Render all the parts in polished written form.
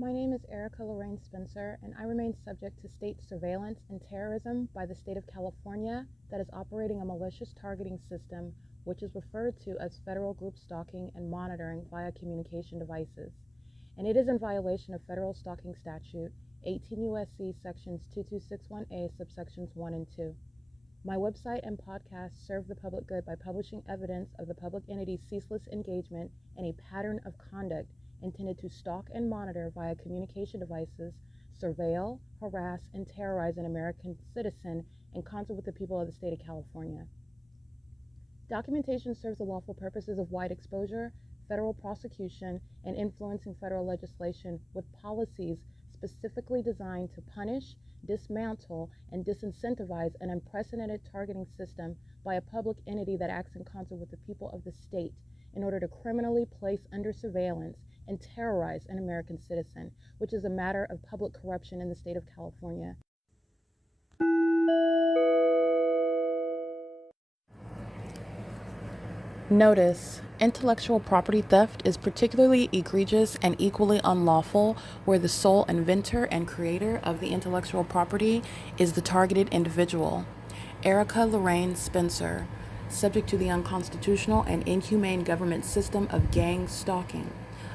My name is Erica Lorraine Spencer, and I remain subject to state surveillance and terrorism by the state of California that is operating a malicious targeting system which is referred to as federal group stalking and monitoring via communication devices. And it is in violation of federal stalking statute 18 U.S.C. sections 2261A subsections 1 and 2. My website and podcast serve the public good by publishing evidence of the public entity's ceaseless engagement in a pattern of conduct intended to stalk and monitor via communication devices, surveil, harass, and terrorize an American citizen in concert with the people of the state of California. Documentation serves the lawful purposes of wide exposure, federal prosecution, and influencing federal legislation with policies specifically designed to punish, dismantle, and disincentivize an unprecedented targeting system by a public entity that acts in concert with the people of the state in order to criminally place under surveillance and terrorize an American citizen, which is a matter of public corruption in the state of California. Notice: intellectual property theft is particularly egregious and equally unlawful where the sole inventor and creator of the intellectual property is the targeted individual. Erica Lorraine Spencer, subject to the unconstitutional and inhumane government system of gang stalking,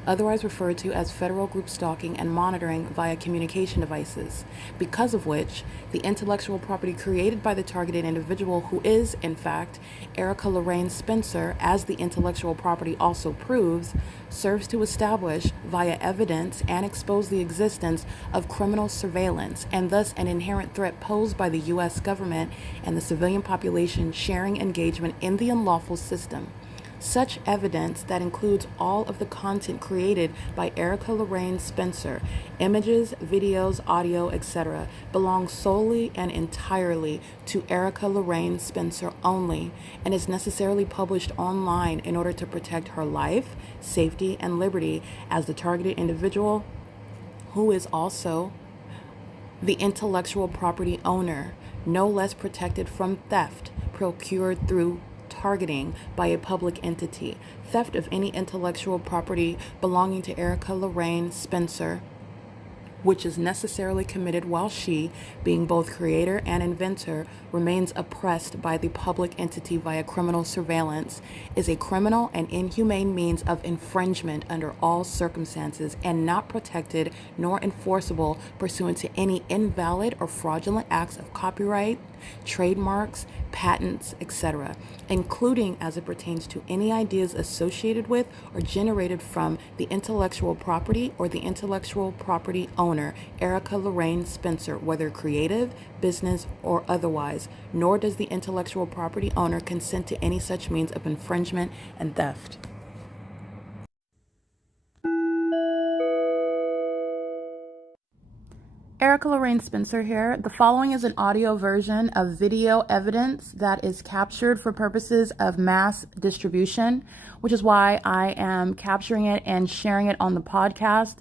otherwise referred to as federal group stalking and monitoring via communication devices, because of which the intellectual property created by the targeted individual, who is, in fact, Erica Lorraine Spencer, as the intellectual property also proves, serves to establish via evidence and expose the existence of criminal surveillance and thus an inherent threat posed by the U.S. government and the civilian population sharing engagement in the unlawful system. Such evidence that includes all of the content created by Erica Lorraine Spencer, images, videos, audio, etc., belongs solely and entirely to Erica Lorraine Spencer only and is necessarily published online in order to protect her life, safety, and liberty as the targeted individual, who is also the intellectual property owner, no less protected from theft procured through targeting by a public entity. Theft of any intellectual property belonging to Erica Lorraine Spencer, which is necessarily committed while she, being both creator and inventor, remains oppressed by the public entity via criminal surveillance, is a criminal and inhumane means of infringement under all circumstances and not protected nor enforceable pursuant to any invalid or fraudulent acts of copyright, trademarks, patents, etc., including as it pertains to any ideas associated with or generated from the intellectual property or the intellectual property owner, Erica Lorraine Spencer, whether creative, business, or otherwise, nor does the intellectual property owner consent to any such means of infringement and theft. Erica Lorraine Spencer here. The following is an audio version of video evidence that is captured for purposes of mass distribution, which is why I am capturing it and sharing it on the podcast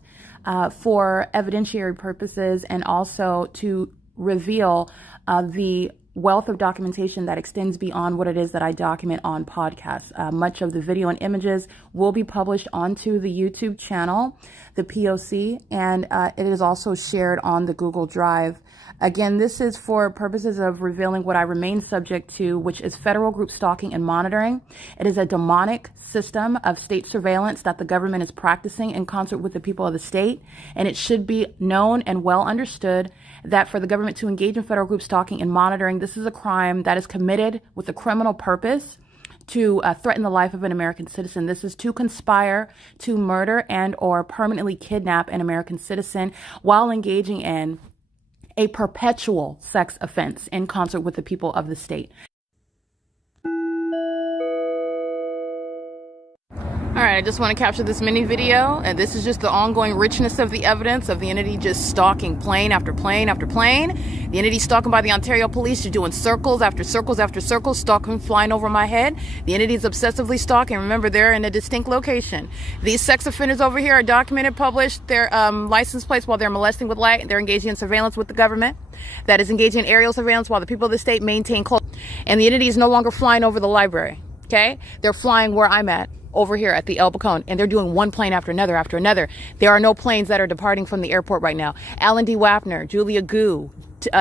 for evidentiary purposes and also to reveal the wealth of documentation that extends beyond what it is that I document on podcasts. Much of the video and images will be published onto the YouTube channel, the P.O.C, and it is also shared on the Google Drive. Again, this is for purposes of revealing what I remain subject to, which is federal group stalking and monitoring. It is a demonic system of state surveillance that the government is practicing in concert with the people of the state, and it should be known and well understood that for the government to engage in federal group stalking and monitoring, this is a crime that is committed with a criminal purpose to threaten the life of an American citizen. This is to conspire to murder and or permanently kidnap an American citizen while engaging in a perpetual sex offense in concert with the people of the state. All right, I just want to capture this mini video, and this is just the ongoing richness of the evidence of the entity just stalking plane after plane after plane. The entity stalking by the Ontario police, just doing circles after circles after circles, stalking, flying over my head. The entity is obsessively stalking. Remember, they're in a distinct location. These sex offenders over here are documented, published, their license plates while they're molesting with light. They're engaging in surveillance with the government. That is engaging in aerial surveillance while the people of the state maintain close. And the entity is no longer flying over the library, okay? They're flying where I'm at. over here at the El Bacon, and they're doing one plane after another after another. There are no planes that are departing from the airport right now. Alan D. Wapner, Julia Gu,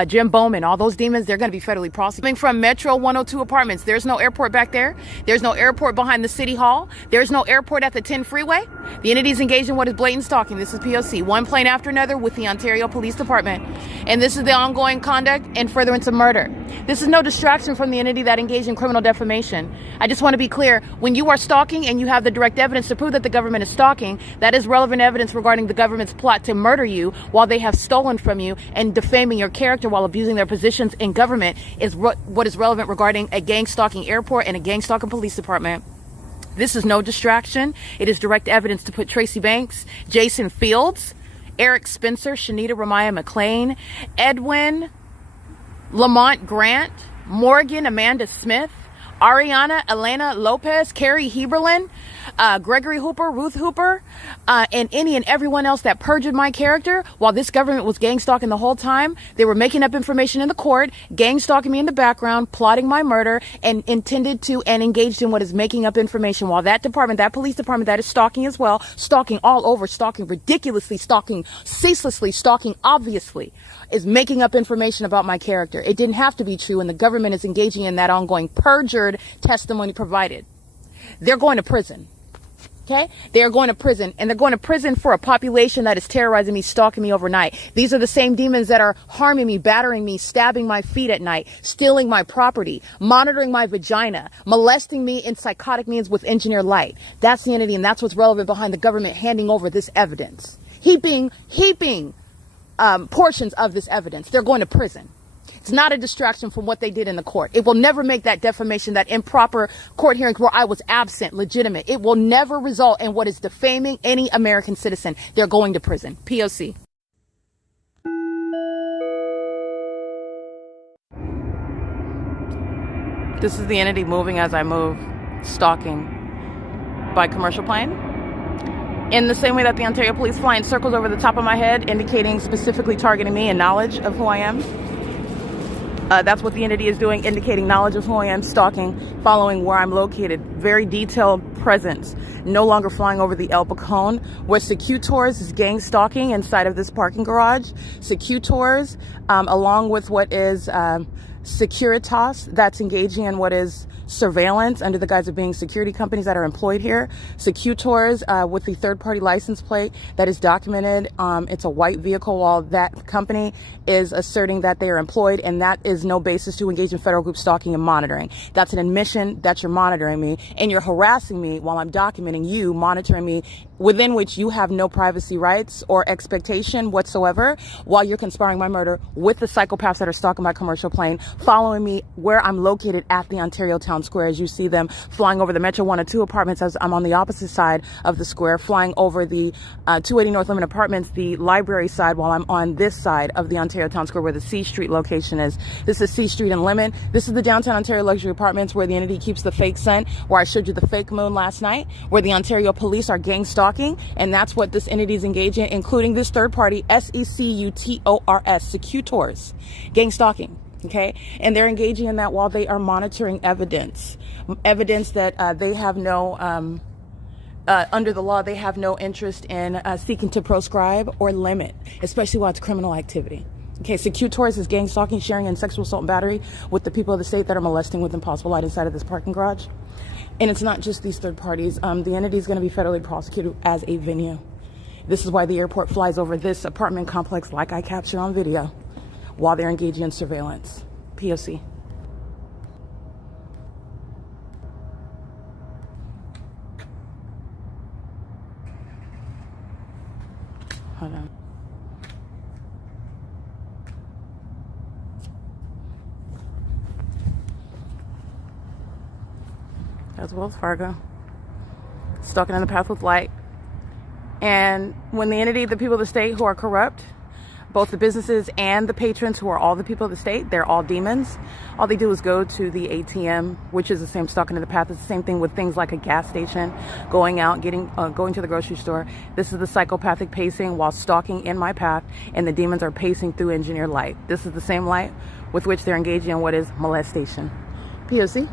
Jim Bowman, all those demons, they're going to be federally prosecuted. Coming from Metro 102 apartments, there's no airport back there. There's no airport behind the city hall. There's no airport at the 10 freeway. The entity's engaged in what is blatant stalking. This is P.O.C. One plane after another with the Ontario Police Department. And this is the ongoing conduct and furtherance of murder. This is no distraction from the entity that engaged in criminal defamation. I just want to be clear, when you are stalking and you have the direct evidence to prove that the government is stalking, that is relevant evidence regarding the government's plot to murder you while they have stolen from you and defaming your character while abusing their positions in government is what is relevant regarding a gang stalking airport and a gang stalking police department. This is no distraction. It is direct evidence to put Tracy Banks, Jason Fields, Eric Spencer, Shanita Ramaya McLean, Edwin Lamont Grant, Morgan Amanda Smith, Ariana Elena Lopez, Carrie Heberlin, Gregory Hooper, Ruth Hooper, and any and everyone else that perjured my character while this government was gang stalking the whole time. They were making up information in the court, gang stalking me in the background, plotting my murder, and intended to and engaged in what is making up information while that department, that police department that is stalking as well, stalking all over, stalking ridiculously, stalking ceaselessly, stalking obviously, is making up information about my character. It didn't have to be true, and the government is engaging in that ongoing perjured testimony provided. They're going to prison. Okay? They're going to prison, and they're going to prison for a population that is terrorizing me, stalking me overnight. These are the same demons that are harming me, battering me, stabbing my feet at night, stealing my property, monitoring my vagina, molesting me in psychotic means with engineered light. That's the entity, and that's what's relevant behind the government handing over this evidence. Heaping portions of this evidence. They're going to prison. It's not a distraction from what they did in the court. It will never make that defamation, that improper court hearings where I was absent, legitimate. It will never result in what is defaming any American citizen. They're going to prison. P.O.C. This is the entity moving as I move, stalking by commercial plane. In the same way that the Ontario Police fly in circles over the top of my head, indicating specifically targeting me and knowledge of who I am. That's what the entity is doing, indicating knowledge of who I am, stalking, following where I'm located. Very detailed presence. No longer flying over the El Bacon, where Secutors is gang stalking inside of this parking garage. Secutors, along with what is Securitas, that's engaging in what is surveillance under the guise of being security companies that are employed here. Secutors with the third-party license plate that is documented. It's a white vehicle while that company is asserting that they are employed, and that is no basis to engage in federal group stalking and monitoring. That's an admission that you're monitoring me, and you're harassing me while I'm documenting you, monitoring me, within which you have no privacy rights or expectation whatsoever, while you're conspiring my murder with the psychopaths that are stalking my commercial plane, following me where I'm located at the Ontario Town Square, as you see them flying over the Metro 102 apartments as I'm on the opposite side of the square, flying over the 280 North Lemon apartments, the library side, while I'm on this side of the Ontario Town Square where the C Street location is. This is C Street and Lemon. This is the downtown Ontario luxury apartments where the entity keeps the fake sun, where I showed you the fake moon last night, where the Ontario police are gang stalking, and that's what this entity is engaging in, including this third party, SECUTORS, Secutors, gang stalking. Okay, and they're engaging in that while they are monitoring evidence that they have no, under the law, they have no interest in seeking to proscribe or limit, especially while it's criminal activity. Okay, Secutors is gang stalking, sharing, and sexual assault and battery with the people of the state that are molesting with impossible light inside of this parking garage. And it's not just these third parties. The entity is going to be federally prosecuted as a venue. This is why the airport flies over this apartment complex like I captured on video, while they're engaging in surveillance. P.O.C. Hold on. That's Wells Fargo. Stalking in the path with light. And when the entity, the people of the state who are corrupt, both the businesses and the patrons who are all the people of the state, they're all demons. All they do is go to the ATM, which is the same stalking in the path. It's the same thing with things like a gas station, going out, going to the grocery store. This is the psychopathic pacing while stalking in my path, and the demons are pacing through engineered light. This is the same light with which they're engaging in what is molestation. POC.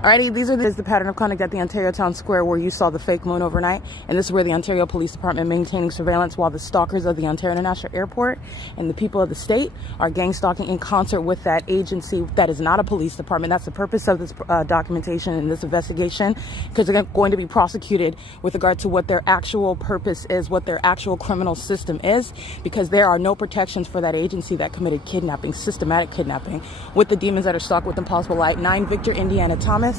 Alrighty, these are the pattern of conduct at the Ontario Town Square where you saw the fake moon overnight. And this is where the Ontario Police Department maintaining surveillance while the stalkers of the Ontario International Airport and the people of the state are gang stalking in concert with that agency that is not a police department. That's the purpose of this documentation and this investigation, because they're going to be prosecuted with regard to what their actual purpose is, what their actual criminal system is, because there are no protections for that agency that committed kidnapping, systematic kidnapping, with the demons that are stalked with impossible light. 9 Victor Indiana Thomas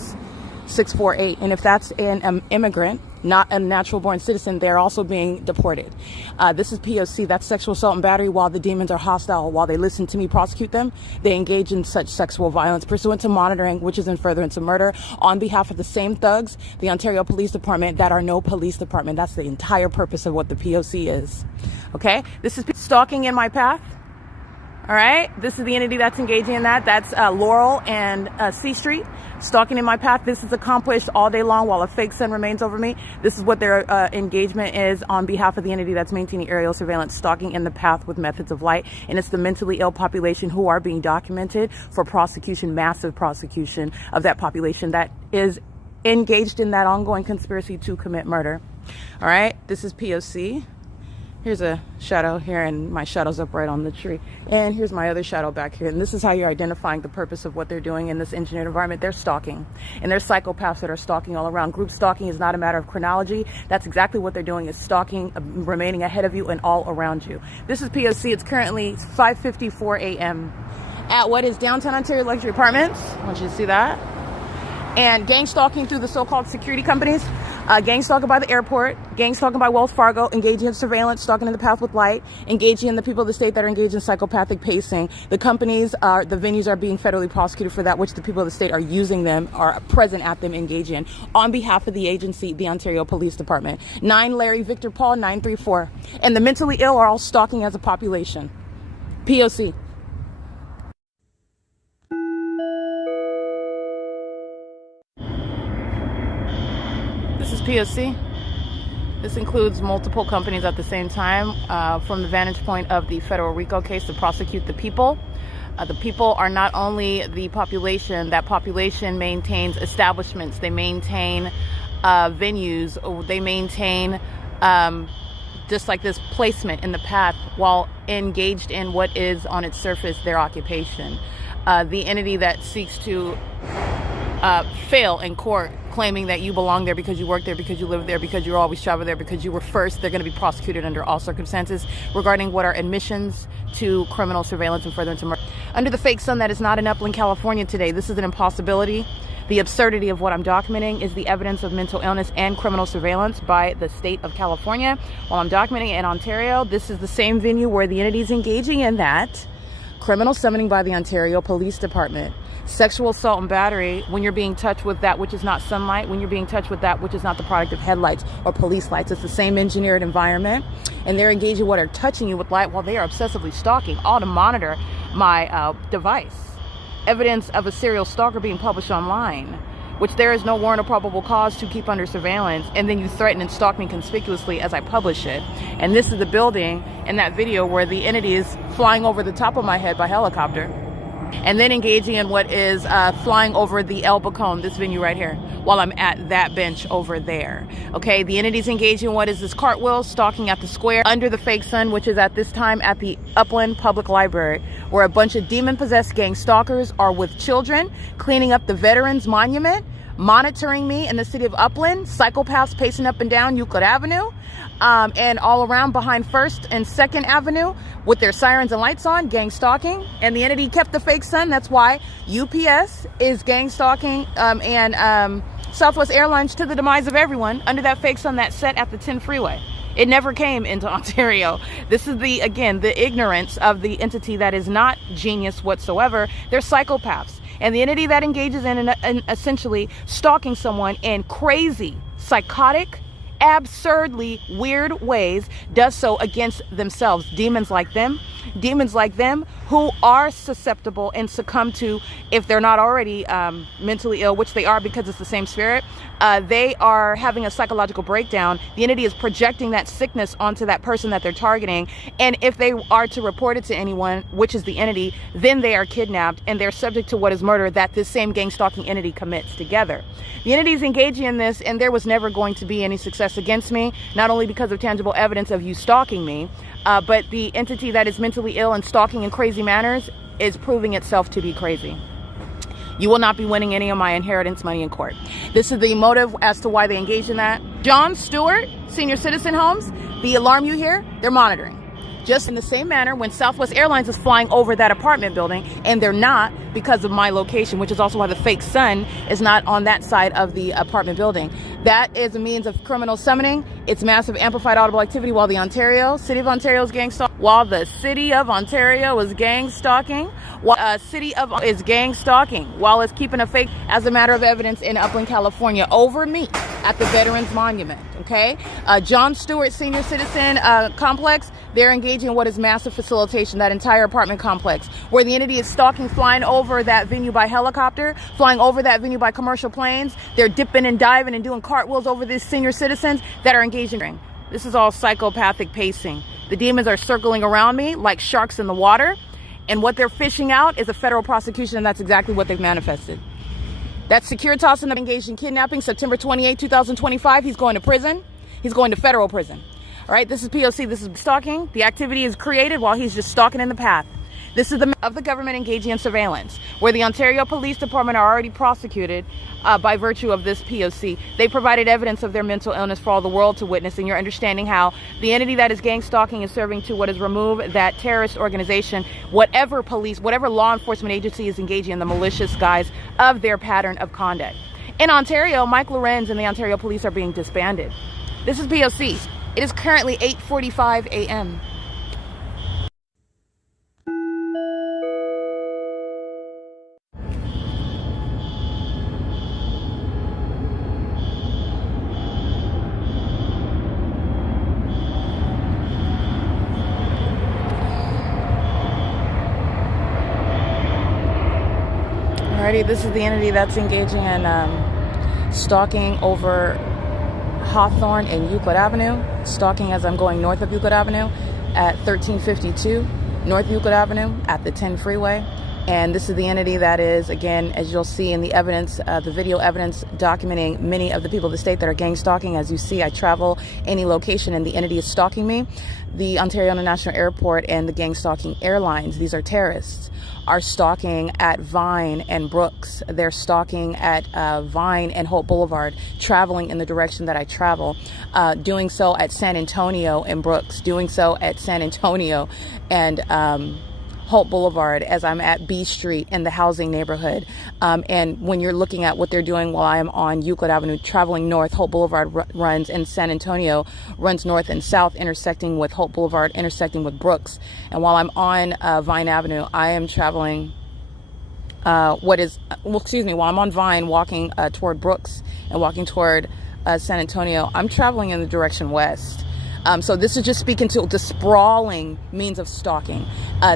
648. And if that's an immigrant, not a natural born citizen, they're also being deported. This is P.O.C. That's sexual assault and battery. While the demons are hostile, while they listen to me prosecute them, they engage in such sexual violence pursuant to monitoring, which is in furtherance of murder, on behalf of the same thugs, the Ontario Police Department, that are no police department. That's the entire purpose of what the P.O.C. is. Okay? This is stalking in my path. All right, this is the entity that's engaging in that. That's Laurel and C Street, stalking in my path. This is accomplished all day long while a fake sun remains over me. This is what their engagement is on behalf of the entity that's maintaining aerial surveillance, stalking in the path with methods of light. And it's the mentally ill population who are being documented for prosecution, massive prosecution of that population that is engaged in that ongoing conspiracy to commit murder. All right, this is P.O.C. Here's a shadow here, and my shadow's up right on the tree. And here's my other shadow back here. And this is how you're identifying the purpose of what they're doing in this engineered environment. They're stalking. And there's psychopaths that are stalking all around. Group stalking is not a matter of chronology. That's exactly what they're doing, is stalking, remaining ahead of you and all around you. This is P.O.C. It's currently 5:54 a.m. at what is downtown Ontario Luxury Apartments. I want you to see that. And gang stalking through the so-called security companies. Gang stalking by the airport, gang stalking by Wells Fargo, engaging in surveillance, stalking in the path with light, engaging in the people of the state that are engaged in psychopathic pacing. The companies, the venues are being federally prosecuted for that, which the people of the state are using them, are present at them, engaging in, on behalf of the agency, the Ontario Police Department. 9 Larry Victor Paul 934. And the mentally ill are all stalking as a population. P.O.C. This is P.O.C. This includes multiple companies at the same time from the vantage point of the federal RICO case to prosecute the people. The people are not only the population. That population maintains establishments. They maintain venues. They maintain just like this placement in the path while engaged in what is on its surface their occupation. The entity that seeks to fail in court, claiming that you belong there because you work there, because you live there, because you always travel there, because you were first, they're going to be prosecuted under all circumstances regarding what are admissions to criminal surveillance and furtherance of murder. Under the fake sun that is not in Upland, California today, this is an impossibility. The absurdity of what I'm documenting is the evidence of mental illness and criminal surveillance by the state of California. While I'm documenting it in Ontario, this is the same venue where the entity is engaging in that. Criminal summoning by the Ontario Police Department. Sexual assault and battery when you're being touched with that which is not sunlight, when you're being touched with that which is not the product of headlights or police lights. It's the same engineered environment, and they're engaging what are touching you with light while they are obsessively stalking, all to monitor my device. Evidence of a serial stalker being published online, which there is no warrant or probable cause to keep under surveillance, and then you threaten and stalk me conspicuously as I publish it. And this is the building in that video where the entity is flying over the top of my head by helicopter, and then engaging in what is flying over the El Bacon, this venue right here, while I'm at that bench over there. Okay, the entity's engaging in what is this cartwheel, stalking at the square under the fake sun, which is at this time at the Upland Public Library, where a bunch of demon-possessed gang stalkers are with children, cleaning up the Veterans Monument, monitoring me in the city of Upland, psychopaths pacing up and down Euclid Avenue, and all around behind 1st and 2nd Avenue with their sirens and lights on, gang stalking. And the entity kept the fake sun. That's why UPS is gang stalking and Southwest Airlines to the demise of everyone under that fake sun that set at the 10 freeway. It never came into Ontario. This is the ignorance of the entity that is not genius whatsoever. They're psychopaths. And the entity that engages in essentially stalking someone in crazy, psychotic, absurdly weird ways does so against themselves. Demons like them demons like them who are susceptible and succumb to, if they're not already mentally ill, which they are because it's the same spirit, they are having a psychological breakdown. The entity is projecting that sickness onto that person that they're targeting, and if they are to report it to anyone, which is the entity, then they are kidnapped and they're subject to what is murder that this same gang stalking entity commits together. The entity is engaging in this, and there was never going to be any success against me, not only because of tangible evidence of you stalking me, but the entity that is mentally ill and stalking in crazy manners is proving itself to be crazy. You will not be winning any of my inheritance money in court. This is the motive as to why they engage in that. John Stewart, senior citizen homes, the alarm you hear, they're monitoring. Just in the same manner when Southwest Airlines is flying over that apartment building, and they're not because of my location, which is also why the fake sun is not on that side of the apartment building. That is a means of criminal summoning. It's massive amplified audible activity while the city of Ontario is gang stalking. While the city of Ontario is gang stalking, while it's keeping a fake as a matter of evidence in Upland, California over me at the Veterans Monument, okay? John Stewart Senior Citizen Complex, they're engaging in what is massive facilitation, that entire apartment complex, where the entity is stalking, flying over that venue by helicopter, flying over that venue by commercial planes. They're dipping and diving and doing cartwheels over these senior citizens that are engaging. This is all psychopathic pacing. The demons are circling around me like sharks in the water, and what they're fishing out is a federal prosecution, and that's exactly what they've manifested. That's Securitas and engaged in kidnapping, September 28, 2025. He's going to prison. He's going to federal prison. All right, this is P.O.C. This is stalking. The activity is created while he's just stalking in the path. This is the government engaging in surveillance, where the Ontario Police Department are already prosecuted by virtue of this P.O.C. They provided evidence of their mental illness for all the world to witness, and you're understanding how the entity that is gang stalking is serving to what is remove that terrorist organization, whatever law enforcement agency is engaging in the malicious guise of their pattern of conduct. In Ontario, Mike LORENZ and the Ontario Police are being disbanded. This is P.O.C. It is currently 8:45 a.m. Alrighty, this is the entity that's engaging in stalking over Hawthorne and Euclid Avenue, stalking as I'm going north of Euclid Avenue at 1352 North Euclid Avenue at the 10 freeway. And this is the entity that is, again, as you'll see in the evidence, the video evidence documenting many of the people of the state that are gang stalking. As you see, I travel any location and the entity is stalking me. The Ontario International Airport and the gang stalking airlines, these are terrorists, are stalking at Vine and Brooks. They're stalking at Vine and Holt Boulevard, traveling in the direction that I travel, doing so at San Antonio and Brooks, doing so at San Antonio and Holt Boulevard as I'm at B Street in the housing neighborhood. And when you're looking at what they're doing while I'm on Euclid Avenue, traveling north, Holt Boulevard runs, and San Antonio runs north and south, intersecting with Holt Boulevard, intersecting with Brooks. And while I'm on Vine Avenue, I am traveling while I'm on Vine, walking toward Brooks and walking toward San Antonio, I'm traveling in the direction west. So this is just speaking to the sprawling means of stalking.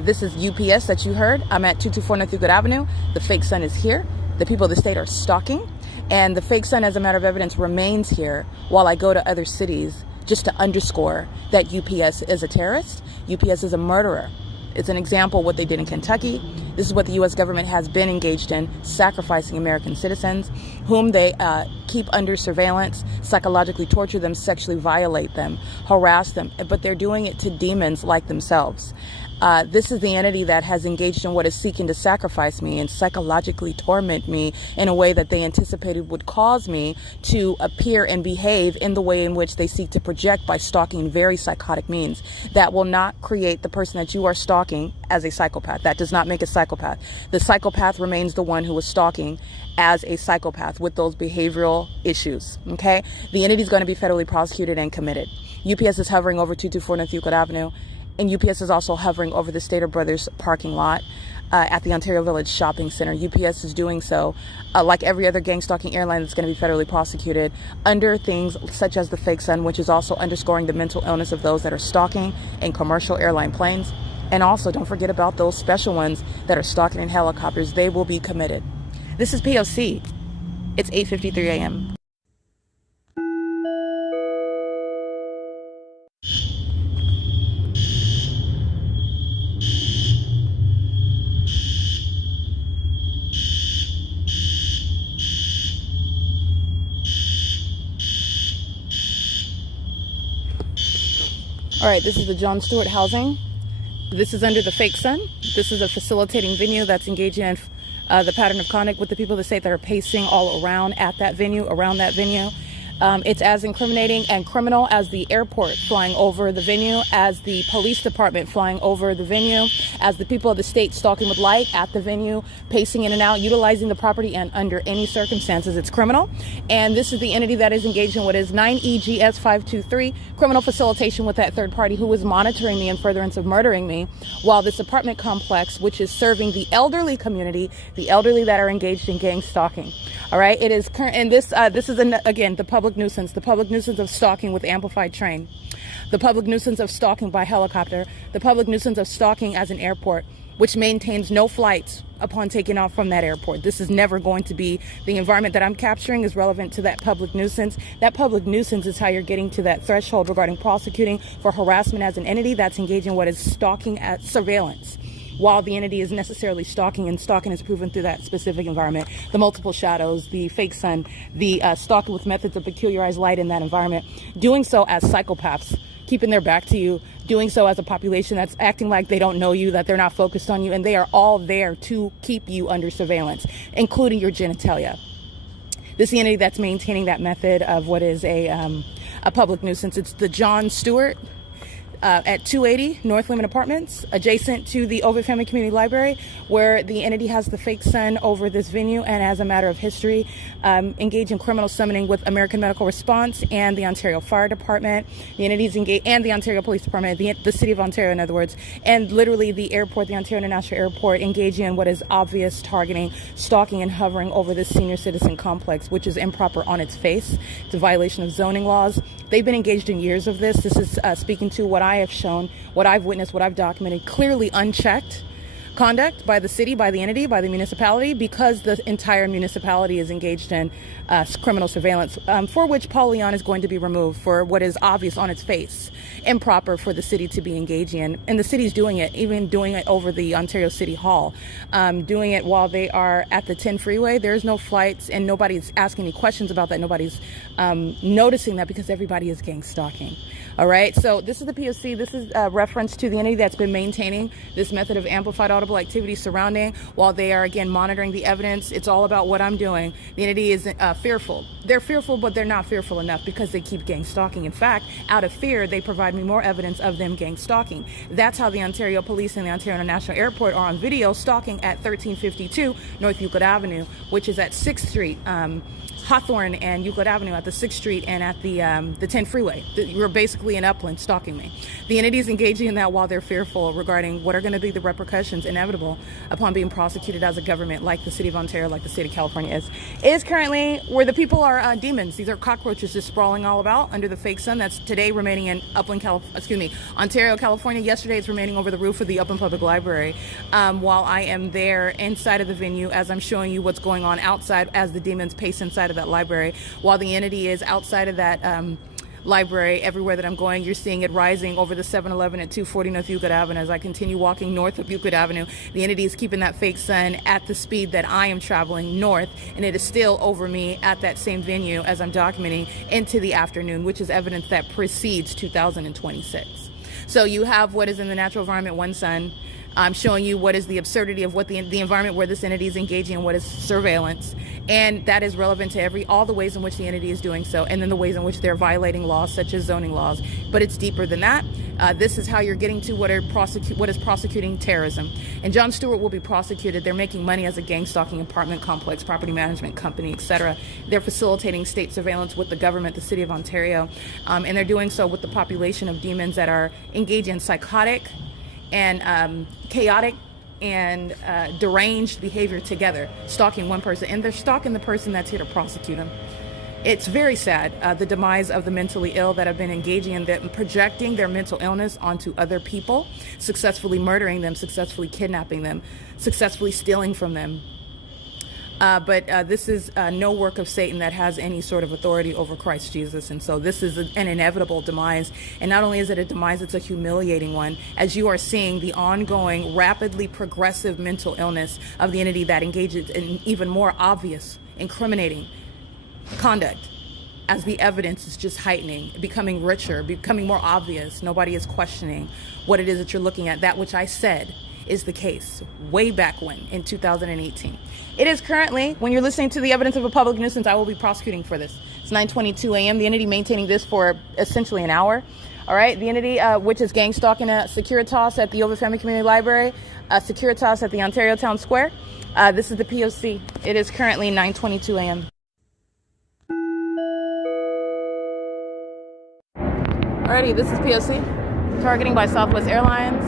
This is UPS that you heard. I'm at 224 North Euclid Avenue. The fake sun is here. The people of the state are stalking. And the fake sun, as a matter of evidence, remains here while I go to other cities just to underscore that UPS is a terrorist. UPS is a murderer. It's an example of what they did in Kentucky. This is what the U.S. government has been engaged in, sacrificing American citizens, whom they keep under surveillance, psychologically torture them, sexually violate them, harass them, but they're doing it to demons like themselves. This is the entity that has engaged in what is seeking to sacrifice me and psychologically torment me in a way that they anticipated would cause me to appear and behave in the way in which they seek to project by stalking very psychotic means. That will not create the person that you are stalking as a psychopath. That does not make a psychopath. The psychopath remains the one who was stalking as a psychopath with those behavioral issues, okay? The entity is going to be federally prosecuted and committed. UPS is hovering over 224 North Euclid Avenue. And UPS is also hovering over the Stater Brothers parking lot at the Ontario Village Shopping Center. UPS is doing so, like every other gang stalking airline that's going to be federally prosecuted, under things such as the fake sun, which is also underscoring the mental illness of those that are stalking in commercial airline planes. And also, don't forget about those special ones that are stalking in helicopters. They will be committed. This is P.O.C. It's 8:53 a.m. All right, this is the John Stewart housing. This is under the fake sun. This is a facilitating venue that's engaging in the pattern of conduct with the people that say that are pacing all around at that venue, around that venue. It's as incriminating and criminal as the airport flying over the venue, as the police department flying over the venue, as the people of the state stalking with light at the venue, pacing in and out, utilizing the property, and under any circumstances, it's criminal. And this is the entity that is engaged in what is 9 EGS 523, criminal facilitation with that third party who is monitoring me in furtherance of murdering me, while this apartment complex, which is serving the elderly community, the elderly that are engaged in gang stalking. All right, it is current, and this is again the public nuisance of stalking with amplified train, the public nuisance of stalking by helicopter, the public nuisance of stalking as an airport, which maintains no flights upon taking off from that airport. This is never going to be the environment that I'm capturing is relevant to that public nuisance. That public nuisance is how you're getting to that threshold regarding prosecuting for harassment as an entity that's engaging what is stalking at surveillance, while the entity is necessarily stalking, and stalking is proven through that specific environment. The multiple shadows, the fake sun, the stalking with methods of peculiarized light in that environment, doing so as psychopaths, keeping their back to you, doing so as a population that's acting like they don't know you, that they're not focused on you, and they are all there to keep you under surveillance, including your genitalia. This is the entity that's maintaining that method of what is a public nuisance. It's the John Stewart at 280 North Lemon Apartments, adjacent to the OVITT Family Community Library, where the entity has the fake sun over this venue, and as a matter of history, engage in criminal summoning with American Medical Response and the Ontario Fire Department, the entities engage, and the Ontario Police Department, the City of Ontario, in other words, and literally the airport, the Ontario International Airport, engaging in what is obvious targeting, stalking, and hovering over this senior citizen complex, which is improper on its face. It's a violation of zoning laws. They've been engaged in years of this. This is speaking to what I have shown, what I've witnessed, what I've documented, clearly unchecked conduct by the city, by the entity, by the municipality, because the entire municipality is engaged in criminal surveillance, for which Paul Leon is going to be removed for what is obvious on its face, improper for the city to be engaging in. And the city's doing it, even doing it over the Ontario City Hall, doing it while they are at the 10 freeway. There's no flights, and nobody's asking any questions about that. Nobody's noticing that, because everybody is gang stalking. All right, so this is the P.O.C. This is a reference to the entity that's been maintaining this method of amplified audible activity surrounding, while they are, again, monitoring the evidence. It's all about what I'm doing. The entity is fearful. They're fearful, but they're not fearful enough, because they keep gang stalking. In fact, out of fear, they provide me more evidence of them gang stalking. That's how the Ontario Police and the Ontario International Airport are on video stalking at 1352 North Euclid Avenue, which is at 6th Street. Hawthorne and Euclid Avenue at the 6th Street and at the 10 freeway. You're basically in Upland stalking me. The entity is engaging in that while they're fearful regarding what are going to be the repercussions inevitable upon being prosecuted as a government, like the City of Ontario, like the State of California is. It is currently where the people are demons. These are cockroaches just sprawling all about under the fake sun. That's today remaining in Ontario, California. Yesterday it's remaining over the roof of the Upland Public Library, while I am there inside of the venue as I'm showing you what's going on outside as the demons pace inside of that library, while the entity is outside of that library. Everywhere that I'm going, you're seeing it rising over the 7-Eleven at 240 North Euclid Avenue. As I continue walking north of Euclid Avenue, the entity is keeping that fake sun at the speed that I am traveling north, and it is still over me at that same venue as I'm documenting into the afternoon, which is evidence that precedes 2026. So you have what is in the natural environment, one sun. I'm showing you what is the absurdity of what the environment where this entity is engaging in, what is surveillance, and that is relevant to all the ways in which the entity is doing so, and then the ways in which they're violating laws such as zoning laws. But it's deeper than that. This is how you're getting to what is prosecuting terrorism. And John Stewart will be prosecuted. They're making money as a gang stalking apartment complex, property management company, etc. They're facilitating state surveillance with the government, the City of Ontario, and they're doing so with the population of demons that are engaged in psychotic and chaotic and deranged behavior together, stalking one person, and they're stalking the person that's here to prosecute them. It's very sad, the demise of the mentally ill that have been engaging in them, projecting their mental illness onto other people, successfully murdering them, successfully kidnapping them, successfully stealing from them. But this is no work of Satan that has any sort of authority over Christ Jesus. And so this is an inevitable demise. And not only is it a demise, it's a humiliating one, as you are seeing the ongoing, rapidly progressive mental illness of the entity that engages in even more obvious, incriminating conduct, as the evidence is just heightening, becoming richer, becoming more obvious. Nobody is questioning what it is that you're looking at. That which I said is the case way back when, in 2018. It is currently, when you're listening to the evidence of a public nuisance, I will be prosecuting for this. It's 9:22 a.m. The entity maintaining this for essentially an hour. All right, the entity, which is gang stalking a Securitas at the OVITT Family Community Library, Securitas at the Ontario Town Square. This is the P.O.C. It is currently 9:22 a.m. Alrighty, this is P.O.C. Targeting by Southwest Airlines.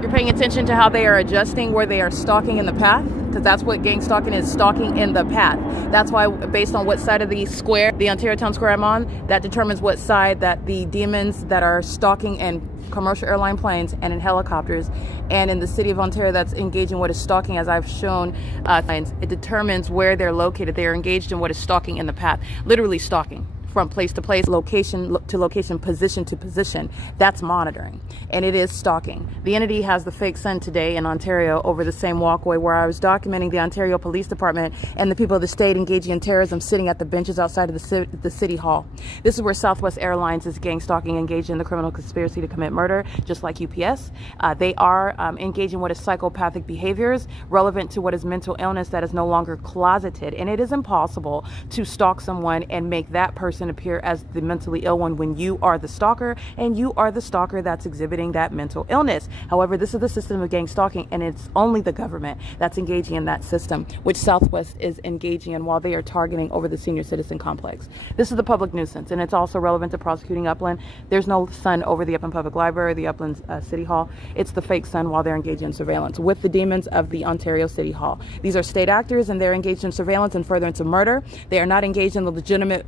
You're paying attention to how they are adjusting where they are stalking in the path, because that's what gang stalking is, stalking in the path. That's why, based on what side of the square, the Ontario Town Square I'm on, that determines what side that the demons that are stalking in commercial airline planes and in helicopters, and in the city of Ontario that's engaged in what is stalking, as I've shown, it determines where they're located. They are engaged in what is stalking in the path, literally stalking. From place to place, location to location, position to position. That's monitoring, and it is stalking. The entity has the fake sun today in Ontario over the same walkway where I was documenting the Ontario Police Department and the people of the state engaging in terrorism sitting at the benches outside of the city hall. This is where Southwest Airlines is gang stalking, engaged in the criminal conspiracy to commit murder, just like UPS. They are engaged in what is psychopathic behaviors relevant to what is mental illness that is no longer closeted, and it is impossible to stalk someone and make that person appear as the mentally ill one when you are the stalker, and you are the stalker that's exhibiting that mental illness. However, this is the system of gang stalking, and it's only the government that's engaging in that system, which Southwest is engaging in while they are targeting over the senior citizen complex. This is the public nuisance, and it's also relevant to prosecuting Upland. There's no sun over the Upland Public Library, the Upland City Hall. It's the fake sun while they're engaged in surveillance with the demons of the Ontario City Hall. These are state actors, and they're engaged in surveillance and furtherance of murder. They are not engaged in the legitimate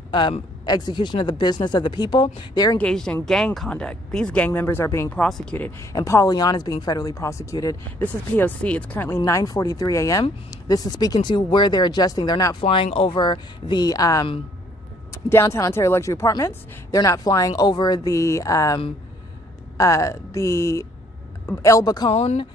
execution of the business of the people. They're engaged in gang conduct. These gang members are being prosecuted, and Paul Leon is being federally prosecuted. This is P.O.C. It's currently 9:43 a.m. This is speaking to where they're adjusting. They're not flying over the downtown Ontario luxury apartments. They're not flying over the El Bacon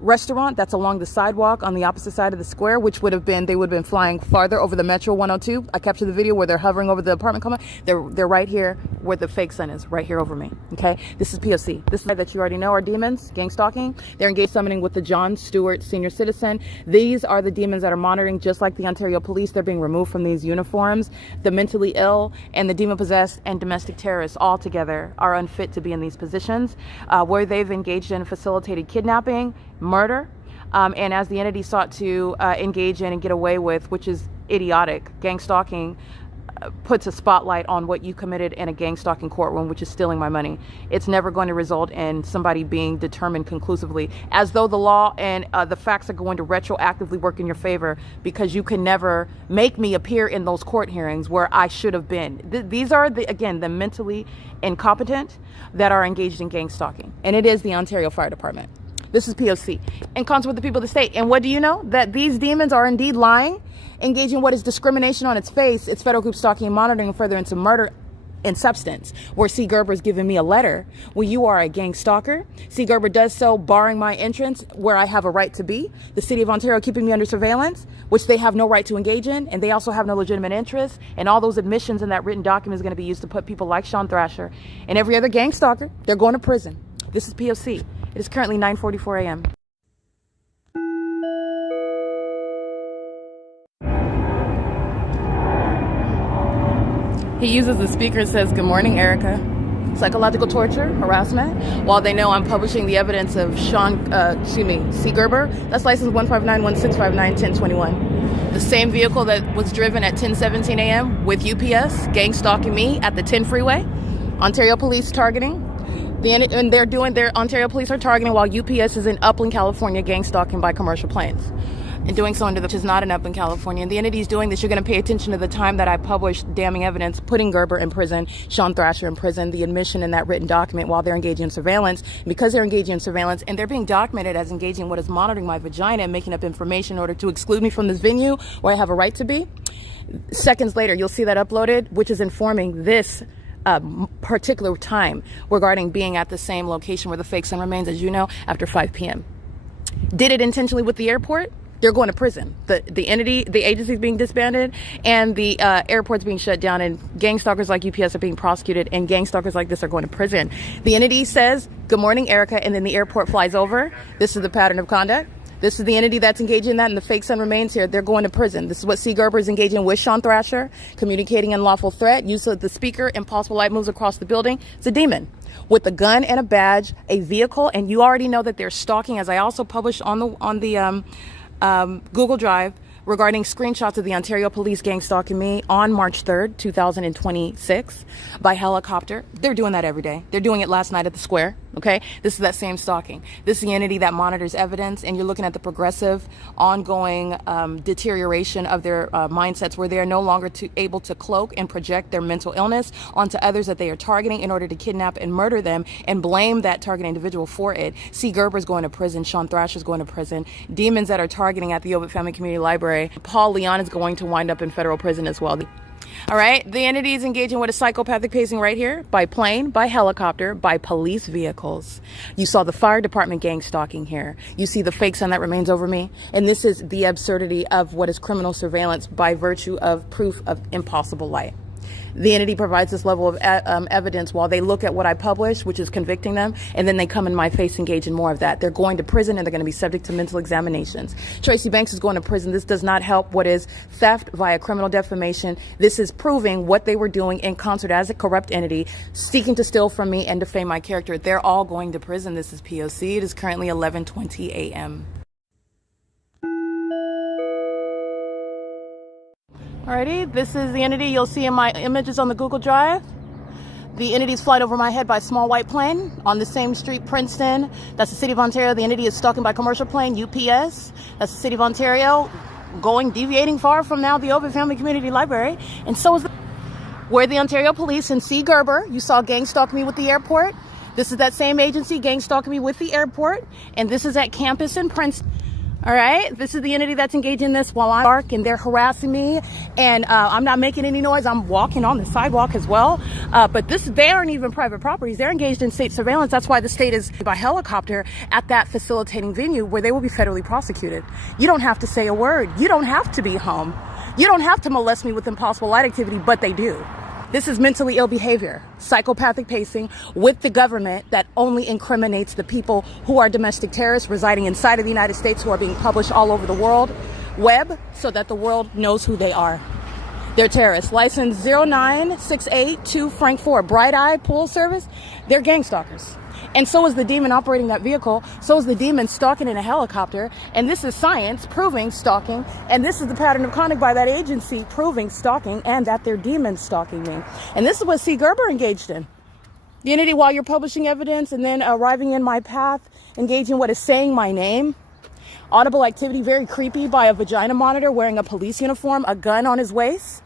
restaurant that's along the sidewalk on the opposite side of the square, which would have been, they would have been flying farther over the Metro 102. I captured the video where they're hovering over the apartment complex. They're right here where the fake sun is, right here over me. Okay, this is P.O.C. This is that you already know are demons, gang stalking. They're engaged summoning with the John Stewart senior citizen. These are the demons that are monitoring, just like the Ontario police. They're being removed from these uniforms. The mentally ill and the demon possessed and domestic terrorists all together are unfit to be in these positions, where they've engaged in facilitated kidnapping, murder, and as the entity sought to engage in and get away with, which is idiotic. Gang stalking puts a spotlight on what you committed in a gang stalking courtroom, which is stealing my money. It's never going to result in somebody being determined conclusively, as though the law and the facts are going to retroactively work in your favor, because you can never make me appear in those court hearings where I should have been. These are, again, the mentally incompetent that are engaged in gang stalking, and it is the Ontario Fire Department. This is P.O.C. in concert with the people of the state. And what do you know? That these demons are indeed lying, engaging what is discrimination on its face. It's federal group stalking and monitoring and further into murder in substance, where C. Gerber's giving me a letter. When you are a gang stalker, C. Gerber does so barring my entrance where I have a right to be. The city of Ontario keeping me under surveillance, which they have no right to engage in, and they also have no legitimate interest. And all those admissions in that written document is going to be used to put people like Sean Thrasher and every other gang stalker, they're going to prison. This is P.O.C. It is currently 9:44 a.m. He uses the speaker and says, "Good morning, Erica." Psychological torture, harassment, while they know I'm publishing the evidence of C. Gerber. That's license 15916591021. The same vehicle that was driven at 10:17 a.m. with UPS, gang stalking me at the 10 freeway. Ontario police targeting. And their Ontario police are targeting while UPS is in Upland, California, gang stalking by commercial planes. and doing so under which is not an up in California. And the entity is doing this, you're going to pay attention to the time that I published damning evidence, putting Gerber in prison, Sean Thrasher in prison, the admission in that written document while they're engaging in surveillance. And because they're engaging in surveillance and they're being documented as engaging in what is monitoring my vagina and making up information in order to exclude me from this venue where I have a right to be, seconds later, you'll see that uploaded, which is informing this particular time regarding being at the same location where the fake sun remains, as you know, after 5 p.m. Did it intentionally with the airport? They're going to prison. The entity, the agency is being disbanded, and the airport's being shut down, and gang stalkers like UPS are being prosecuted, and gang stalkers like this are going to prison. The entity says, "Good morning, Erica," and then the airport flies over. This is the pattern of conduct. This is the entity that's engaging in that, and the fake sun remains here. They're going to prison. This is what C. Gerber is engaging with Sean Thrasher, communicating unlawful threat, use of the speaker, impossible light moves across the building. It's a demon with a gun and a badge, a vehicle, and you already know that they're stalking, as I also published on the Google Drive, regarding screenshots of the Ontario Police gang stalking me on March 3rd, 2026 by helicopter. They're doing that every day. They're doing it last night at the square. Okay, this is that same stalking. This is the entity that monitors evidence, and you're looking at the progressive, ongoing deterioration of their mindsets, where they are no longer able to cloak and project their mental illness onto others that they are targeting in order to kidnap and murder them and blame that target individual for it. C. Gerber's going to prison. Sean Thrasher's going to prison. Demons that are targeting at the OVITT Family Community Library. Paul Leon is going to wind up in federal prison as well. All right, the entity is engaging with a psychopathic pacing right here, by plane, by helicopter, by police vehicles. You saw the fire department gang stalking here. You see the fake sun that remains over me. And this is the absurdity of what is criminal surveillance by virtue of proof of impossible light. The entity provides this level of evidence while they look at what I publish, which is convicting them, and then they come in my face, engage in more of that. They're going to prison, and they're going to be subject to mental examinations. Tracy Banks is going to prison. This does not help what is theft via criminal defamation. This is proving what they were doing in concert as a corrupt entity, seeking to steal from me and defame my character. They're all going to prison. This is P.O.C. It is currently 11:20 a.m. Alrighty, this is the entity you'll see in my images on the Google Drive. The entity's flight over my head by a small white plane on the same street, Princeton. That's the city of Ontario. The entity is stalking by commercial plane, UPS. That's the city of Ontario, deviating far from now the OVITT Family Community Library. And so is where the Ontario Police and C. Gerber, you saw gang stalk me with the airport. This is that same agency gang stalking me with the airport. And this is at campus in Princeton. All right, this is the entity that's engaging in this while I'm dark, and they're harassing me, and I'm not making any noise. I'm walking on the sidewalk as well. But they aren't even private properties. They're engaged in state surveillance. That's why the state is by helicopter at that facilitating venue where they will be federally prosecuted. You don't have to say a word. You don't have to be home. You don't have to molest me with impossible light activity, but they do. This is mentally ill behavior, psychopathic pacing with the government that only incriminates the people who are domestic terrorists residing inside of the United States, who are being published all over the world web so that the world knows who they are. They're terrorists. License 09682 Frank 4, Bright Eye Pool Service. They're gang stalkers. And so is the demon operating that vehicle. So is the demon stalking in a helicopter. And this is science proving stalking. And this is the pattern of conduct by that agency proving stalking, and that they're demons stalking me. And this is what C. Gerber engaged in. The entity, while you're publishing evidence and then arriving in my path, engaging what is saying my name. Audible activity, very creepy, by a vagina monitor wearing a police uniform, a gun on his waist.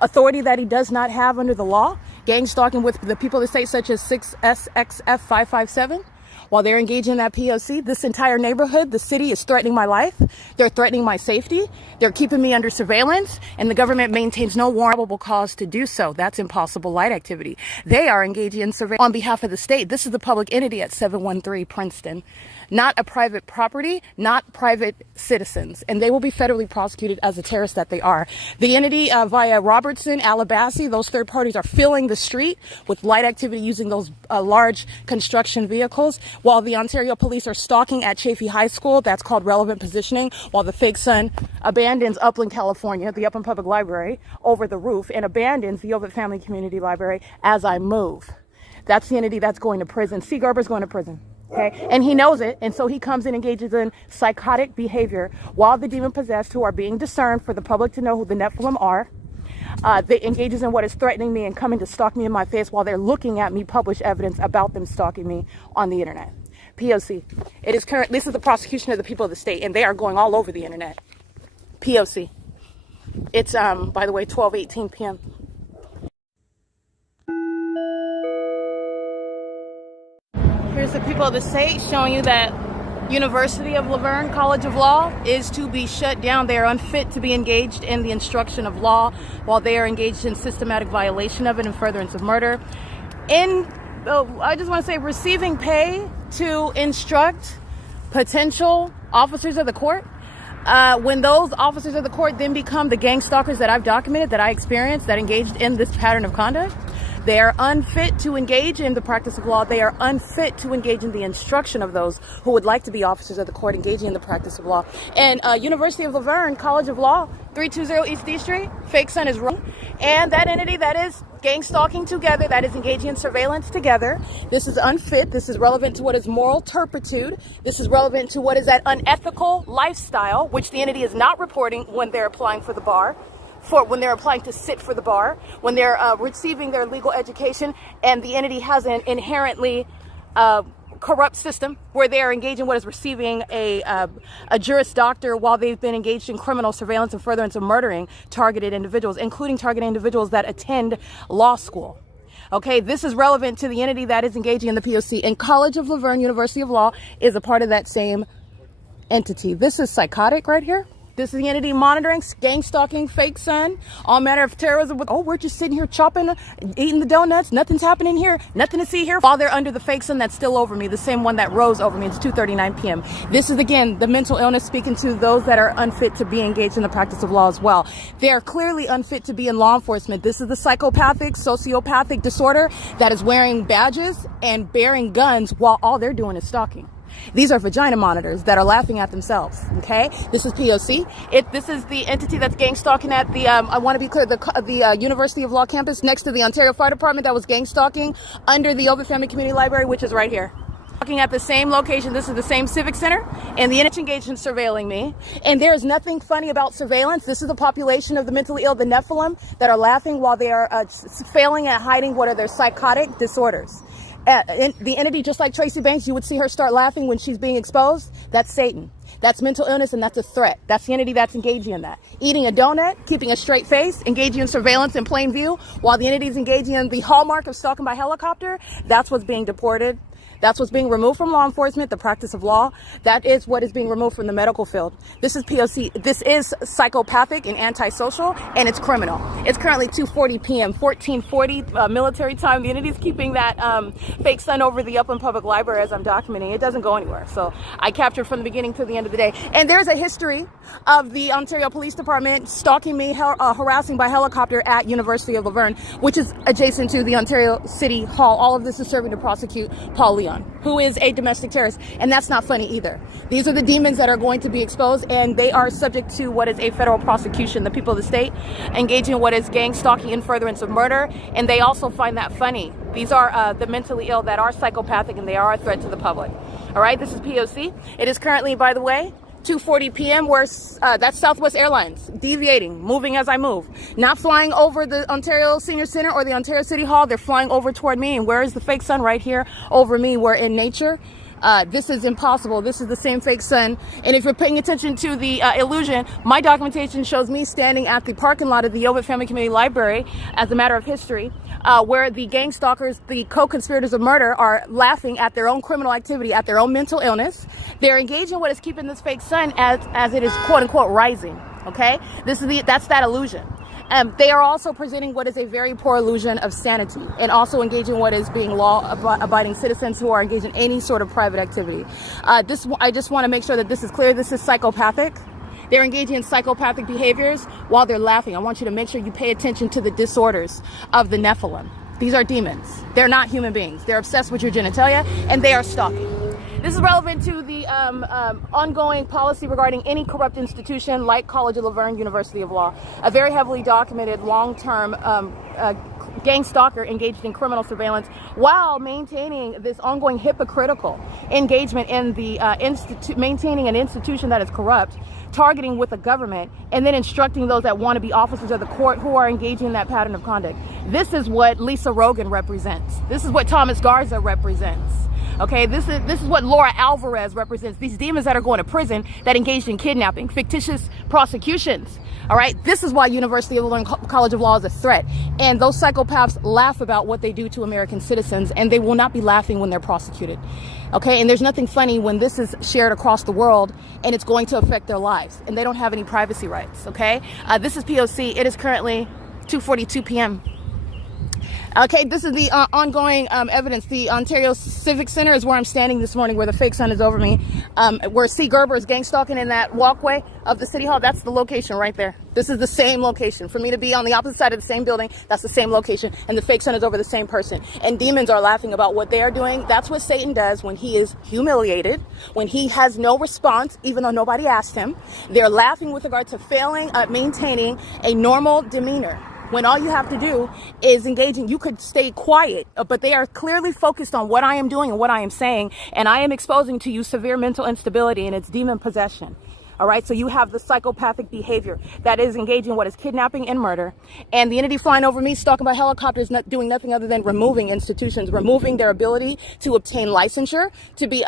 Authority that he does not have under the law. Gang stalking with the people of the state, such as 6SXF557. While they're engaging in that P.O.C, this entire neighborhood, the city, is threatening my life. They're threatening my safety. They're keeping me under surveillance, and the government maintains no warrantable cause to do so. That's impossible light activity. They are engaging in surveillance on behalf of the state. This is the public entity at 713 Princeton. Not a private property, not private citizens. And they will be federally prosecuted as the terrorists that they are. The entity via Robertson, Alabassi, those third parties are filling the street with light activity using those large construction vehicles, while the Ontario Police are stalking at Chaffey High School. That's called relevant positioning, while the fake sun abandons Upland, California, the Upland Public Library, over the roof, and abandons the OVITT Family Community Library as I move. That's the entity that's going to prison. C. Gerber's going to prison. Okay, and he knows it, and so he comes and engages in psychotic behavior while the demon possessed, who are being discerned for the public to know who the Nephilim are. They engages in what is threatening me and coming to stalk me in my face while they're looking at me publish evidence about them stalking me on the internet. P.O.C. This is the prosecution of the people of the state, and they are going all over the internet. P.O.C. It's, by the way, 12:18 p.m. Here's the people of the state showing you that University of Laverne College of Law is to be shut down. They are unfit to be engaged in the instruction of law while they are engaged in systematic violation of it and furtherance of murder. I just want to say, receiving pay to instruct potential officers of the court. When those officers of the court then become the gang stalkers that I've documented, that I experienced, that engaged in this pattern of conduct, they are unfit to engage in the practice of law. They are unfit to engage in the instruction of those who would like to be officers of the court engaging in the practice of law. And University of Laverne College of Law, 320 East D Street, fake son is wrong. And that entity that is gang stalking together, that is engaging in surveillance together, this is unfit. This is relevant to what is moral turpitude. This is relevant to what is that unethical lifestyle, which the entity is not reporting when they're applying for the bar. When they're applying to sit for the bar, when they're receiving their legal education, and the entity has an inherently corrupt system where they are engaging what is receiving a Juris Doctor while they've been engaged in criminal surveillance and furtherance of murdering targeted individuals, including targeted individuals that attend law school. Okay, this is relevant to the entity that is engaging in the P.O.C. And College of Laverne University of Law is a part of that same entity. This is psychotic right here. This is the entity monitoring, gang stalking, fake son, all manner of terrorism. We're just sitting here chopping, eating the donuts. Nothing's happening here. Nothing to see here. While they're under the fake son that's still over me, the same one that rose over me. It's 2:39 p.m. This is, again, the mental illness speaking to those that are unfit to be engaged in the practice of law as well. They are clearly unfit to be in law enforcement. This is the psychopathic, sociopathic disorder that is wearing badges and bearing guns while all they're doing is stalking. These are vagina monitors that are laughing at themselves, okay? This is P.O.C. This is the entity that's gang stalking at the, I want to be clear, the University of Law campus next to the Ontario Fire Department that was gang stalking under the OVITT Family Community Library, which is right here. Looking at the same location, this is the same civic center, and the entity engaged in surveilling me. And there is nothing funny about surveillance. This is the population of the mentally ill, the Nephilim, that are laughing while they are failing at hiding what are their psychotic disorders. The entity, just like Tracy Banks, you would see her start laughing when she's being exposed. That's Satan. That's mental illness, and that's a threat. That's the entity that's engaging in that. Eating a donut, keeping a straight face, engaging in surveillance in plain view, while the entity is engaging in the hallmark of stalking by helicopter. That's what's being deported. That's what's being removed from law enforcement, the practice of law. That is what is being removed from the medical field. This is P.O.C. This is psychopathic and antisocial, and it's criminal. It's currently 2:40 p.m., 14:40 military time. The entity is keeping that fake son over the Upland Public Library as I'm documenting. It doesn't go anywhere. So I captured from the beginning to the end of the day. And there's a history of the Ontario Police Department stalking me, harassing by helicopter at University of Laverne, which is adjacent to the Ontario City Hall. All of this is serving to prosecute Paul Leon, who is a domestic terrorist. And that's not funny either. These are the demons that are going to be exposed, and they are subject to what is a federal prosecution. The people of the state engaging in what is gang stalking and furtherance of murder, and they also find that funny. These are the mentally ill that are psychopathic, and they are a threat to the public. All right, this is P.O.C. It is currently, by the way, 2:40 p.m. where that's Southwest Airlines, deviating, moving as I move. Not flying over the Ontario Senior Center or the Ontario City Hall. They're flying over toward me. And where is the fake sun? Right here over me. We're in nature. This is impossible. This is the same fake sun. And if you're paying attention to the illusion, my documentation shows me standing at the parking lot of the OVITT Family Community Library as a matter of history, where the gang stalkers, the co-conspirators of murder, are laughing at their own criminal activity, at their own mental illness. They're engaged in what is keeping this fake sun as it is quote unquote rising. Okay, that's that illusion. They are also presenting what is a very poor illusion of sanity, and also engaging what is being law-abiding citizens who are engaged in any sort of private activity. I just want to make sure that this is clear. This is psychopathic. They're engaging in psychopathic behaviors while they're laughing. I want you to make sure you pay attention to the disorders of the Nephilim. These are demons. They're not human beings. They're obsessed with your genitalia, and they are stalking. This is relevant to the ongoing policy regarding any corrupt institution like College of Laverne University of Law. A very heavily documented long-term gang stalker engaged in criminal surveillance while maintaining this ongoing hypocritical engagement in the maintaining an institution that is corrupt, targeting with the government, and then instructing those that want to be officers of the court who are engaging in that pattern of conduct. This is what Lisa Rogan represents. This is what Thomas Garza represents. Okay, this is what Laura Alvarez represents. These demons that are going to prison that engaged in kidnapping, fictitious prosecutions. All right, this is why University of Lorraine College of Law is a threat. And those psychopaths laugh about what they do to American citizens, and they will not be laughing when they're prosecuted. Okay, and there's nothing funny when this is shared across the world and it's going to affect their lives, and they don't have any privacy rights. Okay, this is P.O.C. It is currently 2:42 p.m. Okay, this is the ongoing evidence. The Ontario Civic Center is where I'm standing this morning, where the fake sun is over me. Where C. Gerber is gang stalking in that walkway of the City Hall. That's the location right there. This is the same location. For me to be on the opposite side of the same building, that's the same location. And the fake sun is over the same person. And demons are laughing about what they are doing. That's what Satan does when he is humiliated, when he has no response, even though nobody asked him. They're laughing with regard to failing at maintaining a normal demeanor, when all you have to do is engage in, you could stay quiet, but they are clearly focused on what I am doing and what I am saying, and I am exposing to you severe mental instability and it's demon possession. All right, so you have the psychopathic behavior that is engaging what is kidnapping and murder, and the entity flying over me, stalking by helicopters, not doing nothing other than removing institutions, removing their ability to obtain licensure, to be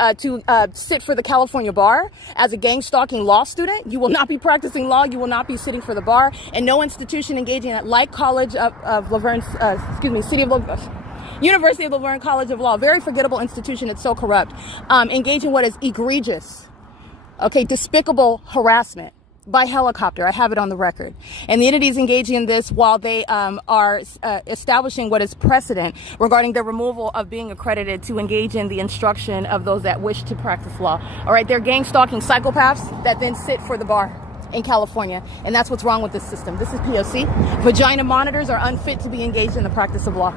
sit for the California bar as a gang stalking law student. You will not be practicing law. You will not be sitting for the bar, and no institution engaging at like College of Laverne, University of Laverne College of Law, very forgettable institution. It's so corrupt. Engaging what is egregious. Okay, despicable harassment by helicopter. I have it on the record. And the entity is engaging in this while they are establishing what is precedent regarding the removal of being accredited to engage in the instruction of those that wish to practice law. All right, they're gang stalking psychopaths that then sit for the bar in California. And that's what's wrong with this system. This is P.O.C. Vagina monitors are unfit to be engaged in the practice of law.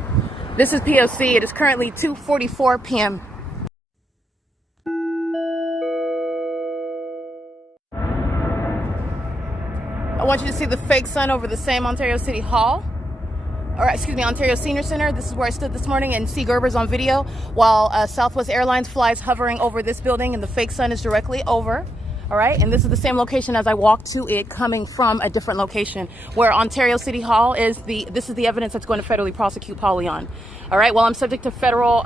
This is P.O.C. It is currently 2:44 p.m. I want you to see the fake sun over the same Ontario City Hall, Ontario Senior Center. This is where I stood this morning, and C. Gerber's on video while Southwest Airlines flies hovering over this building, and the fake sun is directly over. All right, and this is the same location as I walked to it, coming from a different location where Ontario City Hall is. This is the evidence that's going to federally prosecute Paul Leon. All right, well, I'm subject to federal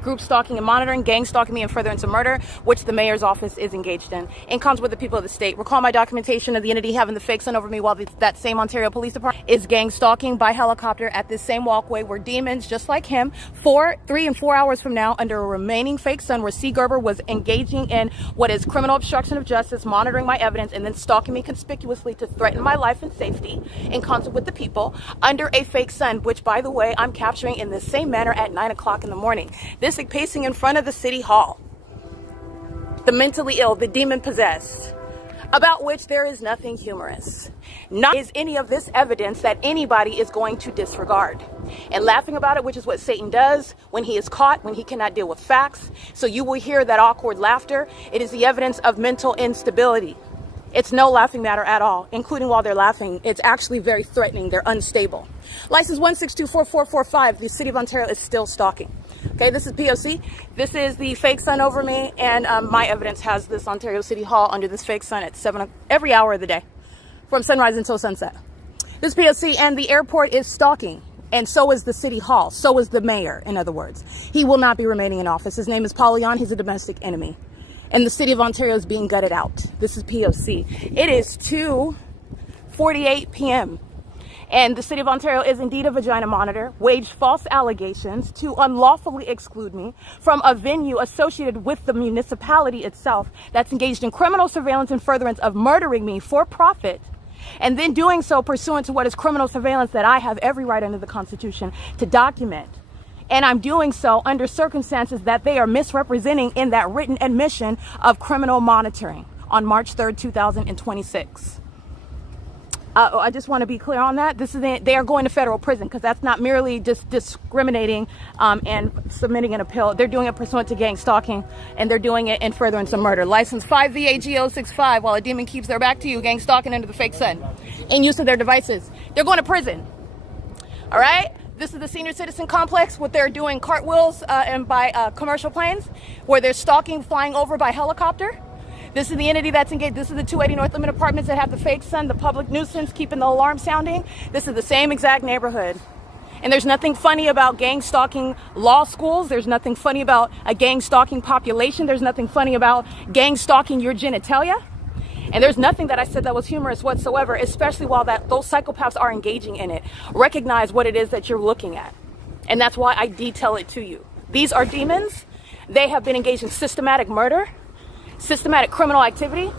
group stalking and monitoring, gang stalking me and furtherance of murder, which the mayor's office is engaged in cons with the people of the state. Recall my documentation of the entity having the fake sun over me while that same Ontario Police Department is gang stalking by helicopter at this same walkway where demons, just like him, 3 and 4 hours from now, under a remaining fake sun, where C. Gerber was engaging in what is criminal obstruction of justice, monitoring my evidence, and then stalking me conspicuously to threaten my life and safety in concert with the people under a fake sun, which, by the way, I'm capturing in this same manner at 9 o'clock in the morning. This is pacing in front of the City Hall. The mentally ill, the demon possessed, about which there is nothing humorous. Not is any of this evidence that anybody is going to disregard. And laughing about it, which is what Satan does when he is caught, when he cannot deal with facts. So you will hear that awkward laughter. It is the evidence of mental instability. It's no laughing matter at all, including while they're laughing. It's actually very threatening. They're unstable. License 1624445, the City of Ontario is still stalking. Okay, this is P.O.C. This is the fake sun over me, and my evidence has this Ontario City Hall under this fake sun at 7 every hour of the day, from sunrise until sunset. This is P.O.C. and the airport is stalking, and so is the City Hall. So is the mayor, in other words. He will not be remaining in office. His name is Paul Leon. He's a domestic enemy. And the City of Ontario is being gutted out. This is P.O.C. It is 2:48 p.m. And the City of Ontario is indeed a vagina monitor, waged false allegations to unlawfully exclude me from a venue associated with the municipality itself that's engaged in criminal surveillance and furtherance of murdering me for profit, and then doing so pursuant to what is criminal surveillance that I have every right under the Constitution to document. And I'm doing so under circumstances that they are misrepresenting in that written admission of criminal monitoring on March 3rd, 2026. I just want to be clear on that. They are going to federal prison, because that's not merely just discriminating and submitting an appeal. They're doing it pursuant to gang stalking, and they're doing it in furtherance of murder. License 5VAG065, while a demon keeps their back to you, gang stalking under the fake sun, in use of their devices. They're going to prison. All right? This is the senior citizen complex, what they're doing cartwheels and by commercial planes, where they're stalking, flying over by helicopter. This is the entity that's engaged. This is the 280 North Limit Apartments that have the fake sun, the public nuisance, keeping the alarm sounding. This is the same exact neighborhood. And there's nothing funny about gang stalking law schools. There's nothing funny about a gang stalking population. There's nothing funny about gang stalking your genitalia. And there's nothing that I said that was humorous whatsoever, especially while those psychopaths are engaging in it. Recognize what it is that you're looking at. And that's why I detail it to you. These are demons. They have been engaged in systematic murder, systematic criminal activity,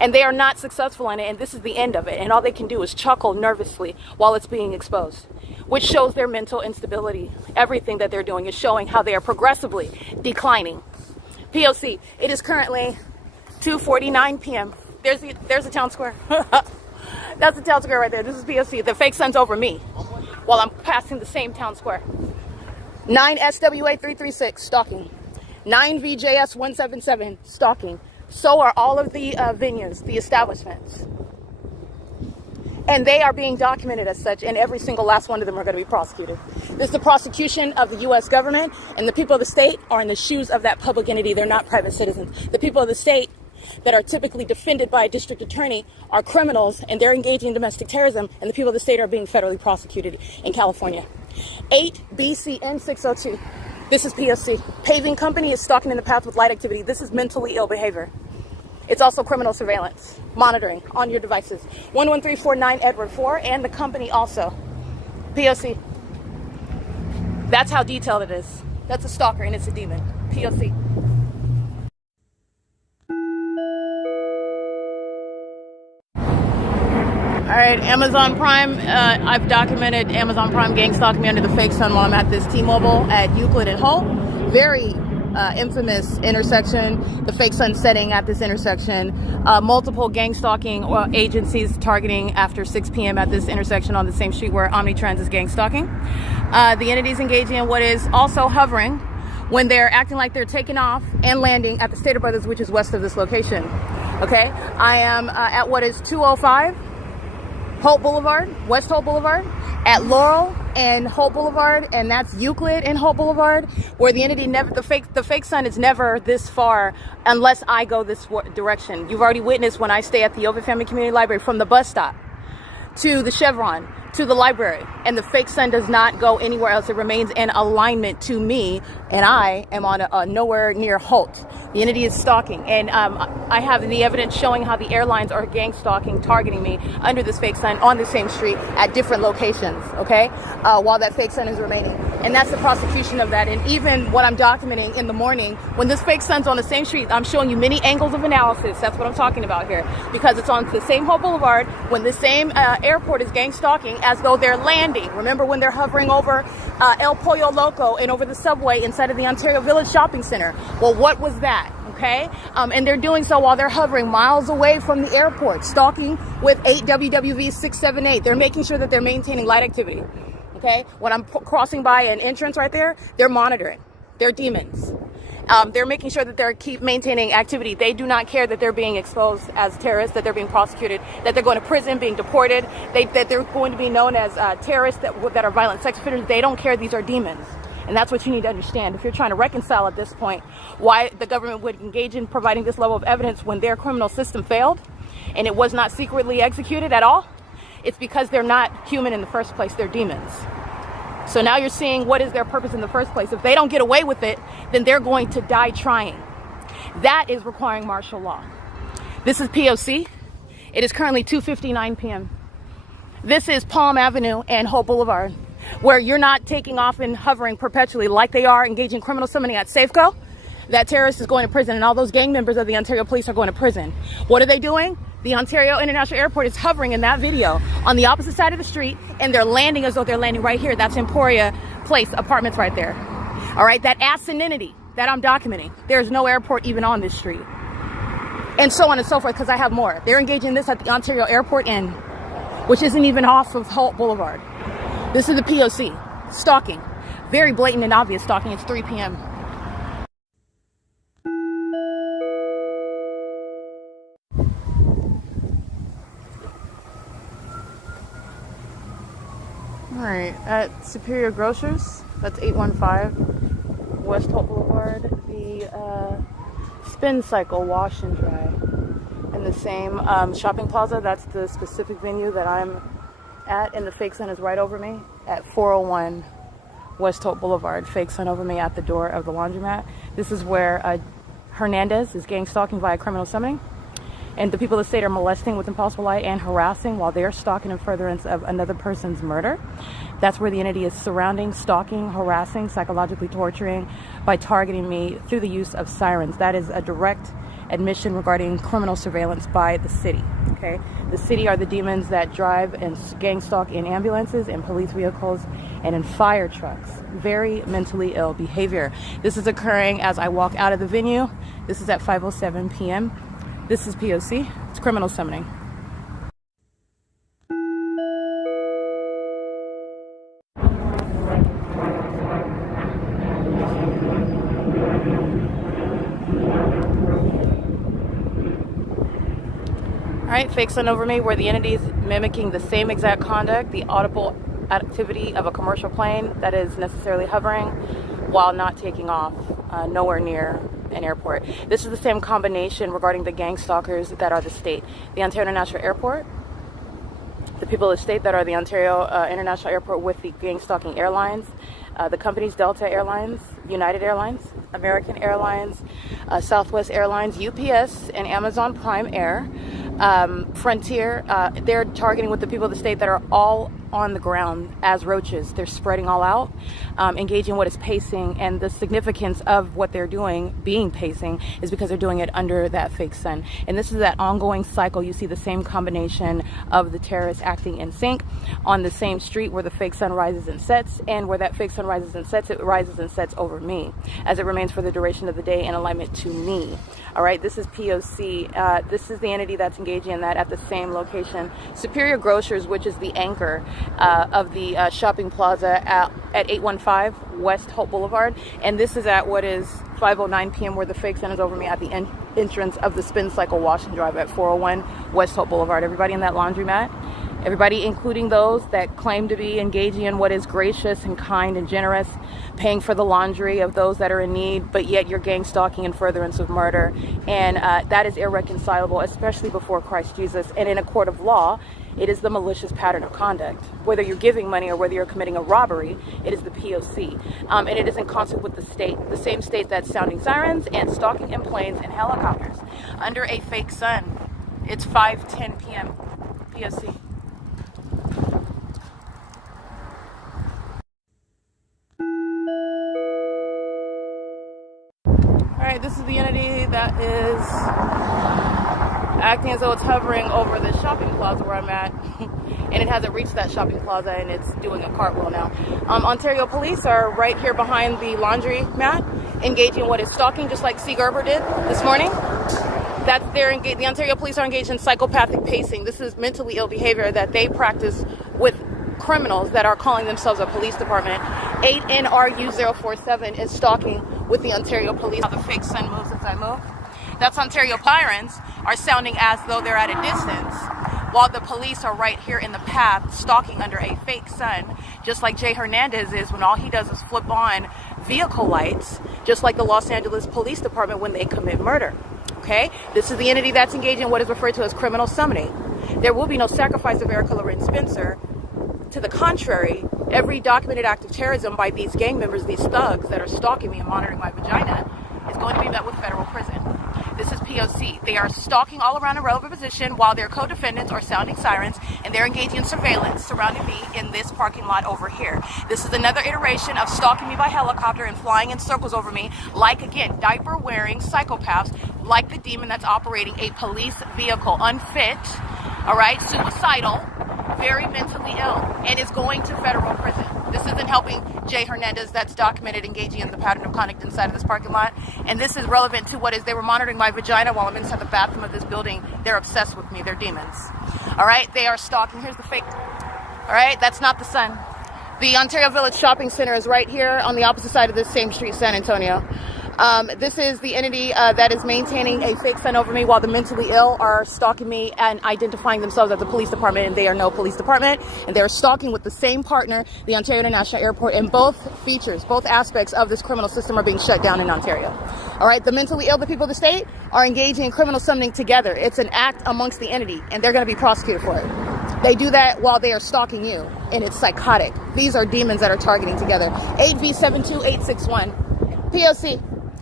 and they are not successful in it, and this is the end of it. And all they can do is chuckle nervously while it's being exposed, which shows their mental instability. Everything that they're doing is showing how they are progressively declining. P.O.C. It is currently 2:49 p.m. There's the town square. That's the town square right there. This is P.O.C. The fake sun's over me while I'm passing the same town square. 9 SWA 336, stalking. 9 VJS 177, stalking. So are all of the venues, the establishments. And they are being documented as such, and every single last one of them are going to be prosecuted. This is the prosecution of the U.S. government, and the people of the state are in the shoes of that public entity. They're not private citizens. The people of the state that are typically defended by a district attorney are criminals, and they're engaging in domestic terrorism, and the people of the state are being federally prosecuted in California. 8 BCN 602. This is P.O.C. Paving company is stalking in the path with light activity. This is mentally ill behavior. It's also criminal surveillance, monitoring on your devices. 11349 Edward 4, and the company also. P.O.C. That's how detailed it is. That's a stalker, and it's a demon. P.O.C. All right, Amazon Prime. I've documented Amazon Prime gang stalking me under the fake sun while I'm at this T-Mobile at Euclid and Holt. Very infamous intersection. The fake sun setting at this intersection. Multiple gang stalking agencies targeting after 6 p.m. at this intersection on the same street where Omnitrans is gang stalking. The entities engaging in what is also hovering when they're acting like they're taking off and landing at the Stater Brothers, which is west of this location. Okay, I am at what is 205 Holt Boulevard, West Holt Boulevard, at Laurel and Holt Boulevard, and that's Euclid and Holt Boulevard, where the entity never, the fake sun is never this far unless I go this direction. You've already witnessed when I stay at the OVITT Family Community Library, from the bus stop to the Chevron to the library, and the fake sun does not go anywhere else. It remains in alignment to me, and I am on nowhere near Holt. The entity is stalking, and I have the evidence showing how the airlines are gang stalking, targeting me under this fake sun on the same street at different locations, okay, while that fake sun is remaining. And that's the prosecution of that. And even what I'm documenting in the morning, when this fake sun's on the same street, I'm showing you many angles of analysis. That's what I'm talking about here, because it's on the same Holt Boulevard when the same airport is gang stalking as though they're landing. Remember when they're hovering over El Pollo Loco and over the subway inside of the Ontario Village Shopping Center? Well, what was that? Okay, and they're doing so while they're hovering miles away from the airport, stalking with 8 WWV 678. They're making sure that they're maintaining light activity. Okay, when I'm crossing by an entrance right there, they're monitoring. They're demons. They're making sure that they're keep maintaining activity. They do not care that they're being exposed as terrorists, that they're being prosecuted, that they're going to prison, being deported, that they're going to be known as terrorists that are violent sex offenders. They don't care. These are demons. And that's what you need to understand if you're trying to reconcile at this point why the government would engage in providing this level of evidence when their criminal system failed and it was not secretly executed at all. It's because they're not human in the first place. They're demons. So now you're seeing what is their purpose in the first place. If they don't get away with it, then they're going to die trying. That is requiring martial law. This is P.O.C. It is currently 2:59 p.m. This is Palm Avenue and Holt Boulevard, where you're not taking off and hovering perpetually like they are engaging criminal summoning at Safeco. That terrorist is going to prison, and all those gang members of the Ontario Police are going to prison. What are they doing? The Ontario International Airport is hovering in that video on the opposite side of the street, and they're landing as though they're landing right here. That's Emporia Place Apartments right there. All right, that asininity that I'm documenting. There's no airport even on this street. And so on and so forth, because I have more. They're engaging in this at the Ontario Airport Inn, which isn't even off of Holt Boulevard. This is the P.O.C. Stalking. Very blatant and obvious stalking. It's 3 p.m. All right, at Superior Grocers, that's 815 West Holt Boulevard, the Spin Cycle Wash and Dry. In the same shopping plaza, that's the specific venue that I'm at in the fake sun is right over me at 401 West Holt Boulevard. Fake sun over me at the door of the laundromat. This is where Hernandez is gang stalking via criminal summoning. And the people of the state are molesting with impossible light and harassing while they're stalking in furtherance of another person's murder. That's where the entity is surrounding, stalking, harassing, psychologically torturing by targeting me through the use of sirens. That is a direct admission regarding criminal surveillance by the city. Okay, the city are the demons that drive and gang stalk in ambulances, in police vehicles, and in fire trucks. Very mentally ill behavior. This is occurring as I walk out of the venue. This is at 5:07 p.m. This is P.O.C. It's criminal summoning. Alright, fake sun over me where the entity is mimicking the same exact conduct, the audible activity of a commercial plane that is necessarily hovering while not taking off, nowhere near an airport. This is the same combination regarding the gang stalkers that are the state. The Ontario International Airport, the people of the state that are the Ontario International Airport with the gang stalking airlines, the companies Delta Airlines, United Airlines, American Airlines, Southwest Airlines, UPS, and Amazon Prime Air. Frontier, they're targeting with the people of the state that are all on the ground as roaches. They're spreading all out, engaging what is pacing, and the significance of what they're doing being pacing is because they're doing it under that fake sun. And this is that ongoing cycle. You see the same combination of the terrorists acting in sync on the same street where the fake sun rises and sets, and where that fake sun rises and sets, it rises and sets over me as it remains for the duration of the day in alignment to me. All right, this is P.O.C. This is the entity that's engaging in that at the same location. Superior Grocers, which is the anchor of the shopping plaza at 815 West Holt Boulevard. And this is at what is 5:09 p.m. where the fake sun is over me at the entrance of the Spin Cycle Wash and Drive at 401 West Holt Boulevard. Everybody in that laundromat, everybody including those that claim to be engaging in what is gracious and kind and generous, paying for the laundry of those that are in need, but yet you're gang stalking in furtherance of murder. And that is irreconcilable, especially before Christ Jesus. And in a court of law, it is the malicious pattern of conduct. Whether you're giving money or whether you're committing a robbery, it is the P.O.C. And it is in concert with the state, the same state that's sounding sirens and stalking in planes and helicopters under a fake sun. It's 5:10 p.m. P.O.C. Alright, this is the entity that is acting as though it's hovering over the shopping plaza where I'm at, and it hasn't reached that shopping plaza, and it's doing a cartwheel now. Ontario police are right here behind the laundry mat, engaging what is stalking, just like C. Gerber did this morning. The Ontario police are engaged in psychopathic pacing. This is mentally ill behavior that they practice with criminals that are calling themselves a police department. 8NRU047 is stalking with the Ontario police. How the fake sun moves as I move. That's Ontario sirens are sounding as though they're at a distance, while the police are right here in the path stalking under a fake sun, just like Jay Hernandez is when all he does is flip on vehicle lights, just like the Los Angeles Police Department when they commit murder. Okay? This is the entity that's engaged in what is referred to as criminal summoning. There will be no sacrifice of Erica Lorenz Spencer. To the contrary, every documented act of terrorism by these gang members, these thugs that are stalking me and monitoring my vagina, is going to be met with federal prison. This is P.O.C. They are stalking all around a relevant position while their co-defendants are sounding sirens, and they're engaging in surveillance surrounding me in this parking lot over here. This is another iteration of stalking me by helicopter and flying in circles over me, like, again, diaper-wearing psychopaths, like the demon that's operating a police vehicle, unfit, all right, suicidal, very mentally ill, and is going to federal prison. This isn't helping Jay Hernandez that's documented engaging in the pattern of conduct inside of this parking lot. And this is relevant to what is they were monitoring my vagina while I'm inside the bathroom of this building. They're obsessed with me. They're demons. All right, they are stalking. Here's the fake. All right, that's not the sun. The Ontario Village Shopping Center is right here on the opposite side of this same street, San Antonio. This is the entity that is maintaining a fake sun over me while the mentally ill are stalking me and identifying themselves as the police department, and they are no police department, and they are stalking with the same partner, the Ontario International Airport, and both features, both aspects of this criminal system are being shut down in Ontario. All right, the mentally ill, the people of the state, are engaging in criminal summoning together. It's an act amongst the entity, and they're going to be prosecuted for it. They do that while they are stalking you, and it's psychotic. These are demons that are targeting together. 8V72861. P.O.C.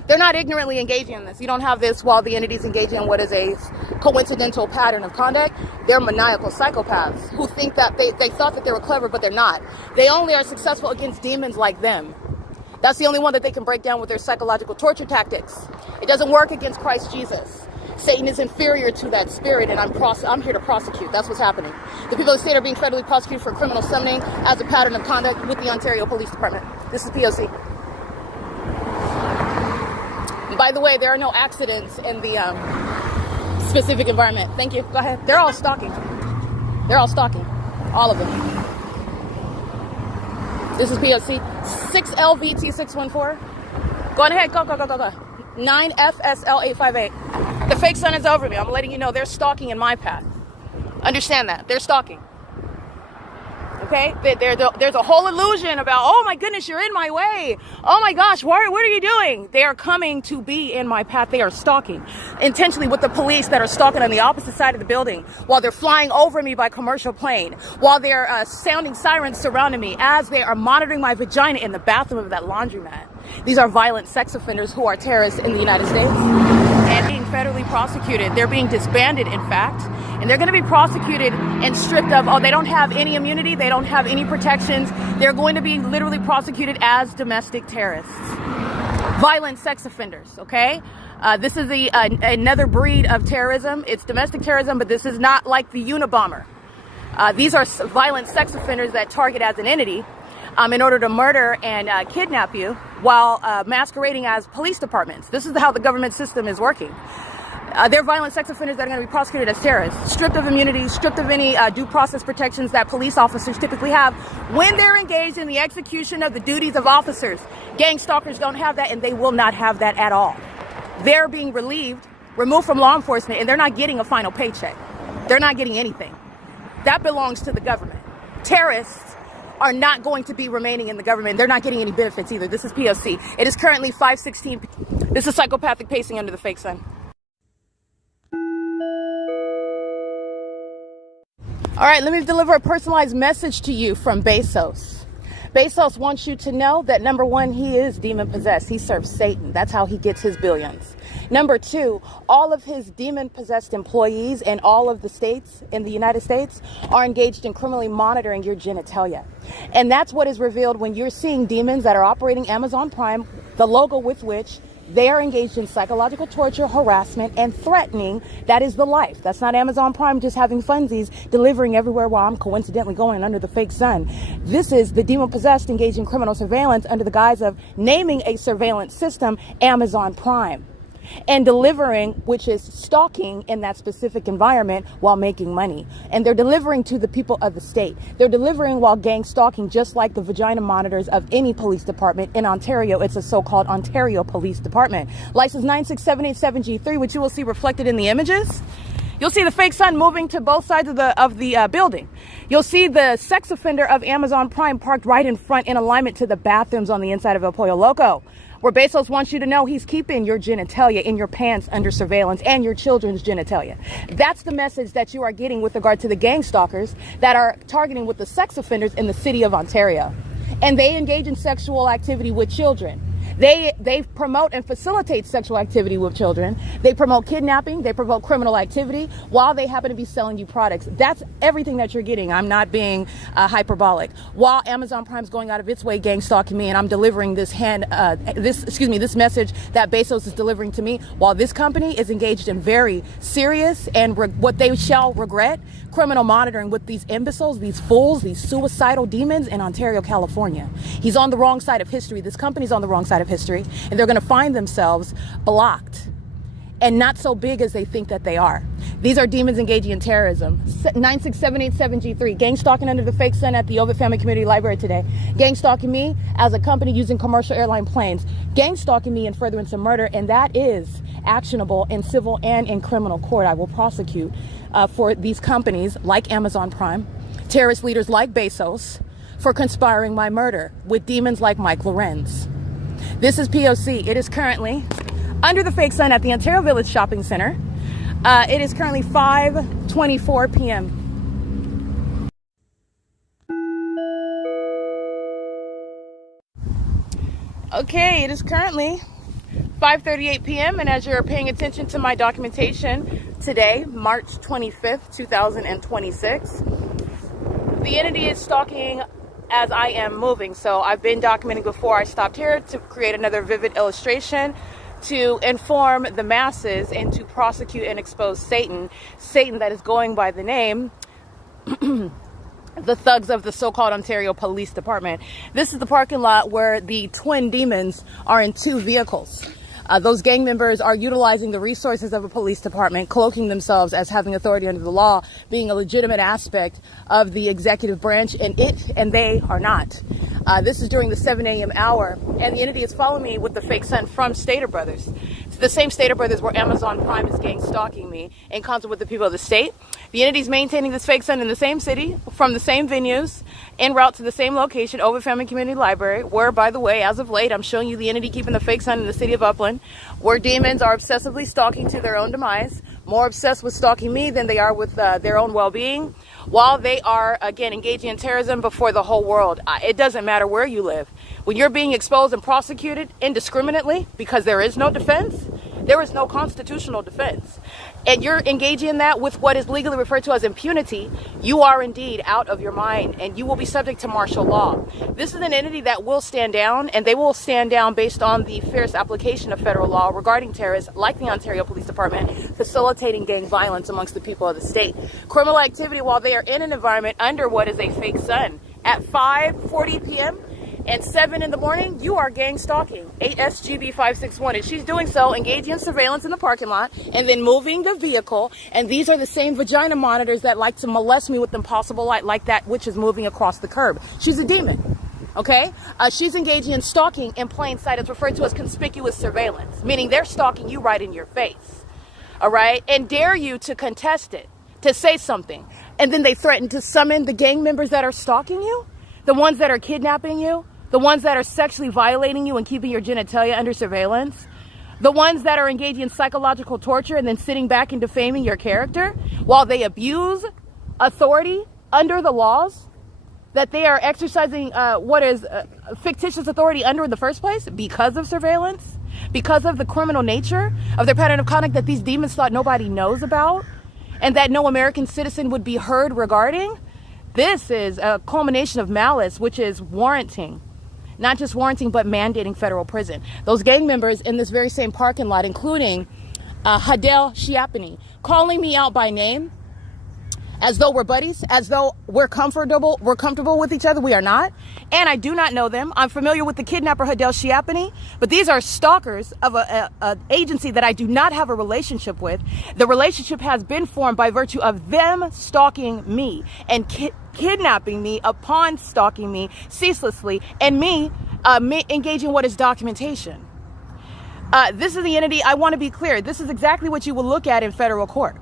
They're not ignorantly engaging in this. You don't have this while the entity's engaging in what is a coincidental pattern of conduct. They're maniacal psychopaths who think that they thought that they were clever, but they're not. They only are successful against demons like them. That's the only one that they can break down with their psychological torture tactics. It doesn't work against Christ Jesus. Satan is inferior to that spirit, and I'm here to prosecute. That's what's happening. The people of the state are being federally prosecuted for criminal summoning as a pattern of conduct with the Ontario Police Department. This is P.O.C. By the way, there are no accidents in the specific environment. Thank you. Go ahead. They're all stalking. They're all stalking. All of them. This is P.O.C. 6LVT614. Go on ahead. Go. 9FSL858. The fake sun is over me. I'm letting you know they're stalking in my path. Understand that. They're stalking. Okay? There's a whole illusion about, oh my goodness, you're in my way. Oh my gosh, what are you doing? They are coming to be in my path. They are stalking intentionally with the police that are stalking on the opposite side of the building while they're flying over me by commercial plane, while they're sounding sirens surrounding me as they are monitoring my vagina in the bathroom of that laundromat. These are violent sex offenders who are terrorists in the United States and being federally prosecuted. They're being disbanded, in fact, and they're going to be prosecuted and stripped of, they don't have any immunity, they don't have any protections. They're going to be literally prosecuted as domestic terrorists. Violent sex offenders, okay? This is another breed of terrorism. It's domestic terrorism, but this is not like the Unabomber. These are violent sex offenders that target as an entity in order to murder and kidnap you while masquerading as police departments. This is how the government system is working. They're violent sex offenders that are going to be prosecuted as terrorists, stripped of immunity, stripped of any due process protections that police officers typically have when they're engaged in the execution of the duties of officers. Gang stalkers don't have that, and they will not have that at all. They're being removed from law enforcement, and they're not getting a final paycheck. They're not getting anything. That belongs to the government. Terrorists are not going to be remaining in the government. They're not getting any benefits either. This is P.O.C. It is currently 5:16. This is psychopathic pacing under the fake sun. All right, let me deliver a personalized message to you from Bezos. Bezos wants you to know that, number one, he is demon-possessed. He serves Satan. That's how he gets his billions. Number two, all of his demon-possessed employees in all of the states in the United States are engaged in criminally monitoring your genitalia. And that's what is revealed when you're seeing demons that are operating Amazon Prime, the logo with which they are engaged in psychological torture, harassment, and threatening. That is the life. That's not Amazon Prime just having funsies delivering everywhere while I'm coincidentally going under the fake sun. This is the demon-possessed engaged in criminal surveillance under the guise of naming a surveillance system Amazon Prime, and delivering, which is stalking in that specific environment while making money. And they're delivering to the people of the state. They're delivering while gang stalking, just like the vagina monitors of any police department. In Ontario, it's a so-called Ontario Police Department. License 96787G3, which you will see reflected in the images. You'll see the fake sun moving to both sides of the building. You'll see the sex offender of Amazon Prime parked right in front in alignment to the bathrooms on the inside of El Pollo Loco, where Bezos wants you to know he's keeping your genitalia in your pants under surveillance and your children's genitalia. That's the message that you are getting with regard to the gang stalkers that are targeting with the sex offenders in the city of Ontario. And they engage in sexual activity with children. They promote and facilitate sexual activity with children. They promote kidnapping. They promote criminal activity while they happen to be selling you products. That's everything that you're getting. I'm not being hyperbolic. While Amazon Prime's going out of its way gang stalking me, and I'm delivering this message that Bezos is delivering to me, while this company is engaged in very serious and what they shall regret criminal monitoring with these imbeciles, these fools, these suicidal demons in Ontario, California. He's on the wrong side of history. This company's on the wrong side of history, and they're going to find themselves blocked and not so big as they think that they are. These are demons engaging in terrorism. 96787G3, gang stalking under the fake sun at the OVITT Family Community Library today. Gang stalking me as a company using commercial airline planes. Gang stalking me in furtherance of murder, and that is actionable in civil and in criminal court. I will prosecute for these companies like Amazon Prime, terrorist leaders like Bezos, for conspiring my murder with demons like Mike Lorenz. This is P.O.C. It is currently under the fake sun at the Ontario Village Shopping Center. It is currently 5:24 p.m. Okay, it is currently 5:38 p.m. and as you're paying attention to my documentation today, March 25th, 2026, the entity is stalking as I am moving. So I've been documenting before I stopped here to create another vivid illustration to inform the masses and to prosecute and expose Satan that is going by the name the thugs of the so-called Ontario Police Department. This is the parking lot where the twin demons are in two vehicles. Those gang members are utilizing the resources of a police department, cloaking themselves as having authority under the law, being a legitimate aspect of the executive branch, and they are not. This is during the 7 a.m. hour, and the entity is following me with the fake son from Stater Brothers. It's the same Stater Brothers where Amazon Prime is gang stalking me in concert with the people of the state. The entity is maintaining this fake son in the same city, from the same venues, en route to the same location, OVITT Family Community Library, where, by the way, as of late, I'm showing you the entity keeping the fake son in the city of Upland, where demons are obsessively stalking to their own demise, more obsessed with stalking me than they are with their own well-being, while they are, again, engaging in terrorism before the whole world. It doesn't matter where you live. When you're being exposed and prosecuted indiscriminately because there is no defense, there is no constitutional defense, and you're engaging in that with what is legally referred to as impunity, you are indeed out of your mind, and you will be subject to martial law. This is an entity that will stand down, and they will stand down based on the fierce application of federal law regarding terrorists, like the Ontario Police Department, facilitating gang violence amongst the people of the state. Criminal activity while they are in an environment under what is a fake sun. At 5:40 p.m., and 7 in the morning, you are gang stalking, 8SGB561, and she's doing so, engaging in surveillance in the parking lot, and then moving the vehicle, and these are the same vagina monitors that like to molest me with impossible light, like that which is moving across the curb. She's a demon, okay? She's engaging in stalking in plain sight. It's referred to as conspicuous surveillance, meaning they're stalking you right in your face, all right? And dare you to contest it, to say something, and then they threaten to summon the gang members that are stalking you, the ones that are kidnapping you, the ones that are sexually violating you and keeping your genitalia under surveillance, the ones that are engaging in psychological torture and then sitting back and defaming your character while they abuse authority under the laws that they are exercising what is fictitious authority under in the first place because of surveillance, because of the criminal nature of their pattern of conduct that these demons thought nobody knows about and that no American citizen would be heard regarding. This is a culmination of malice, which is warranting, not just warranting, but mandating federal prison. Those gang members in this very same parking lot, including Hadel Shiapani, calling me out by name as though we're buddies, as though we're comfortable with each other. We are not. And I do not know them. I'm familiar with the kidnapper Hadel Shiapani, but these are stalkers of an agency that I do not have a relationship with. The relationship has been formed by virtue of them stalking me and kidnapping me upon stalking me ceaselessly, and me engaging what is documentation. This is the entity. I want to be clear. This is exactly what you will look at in federal court.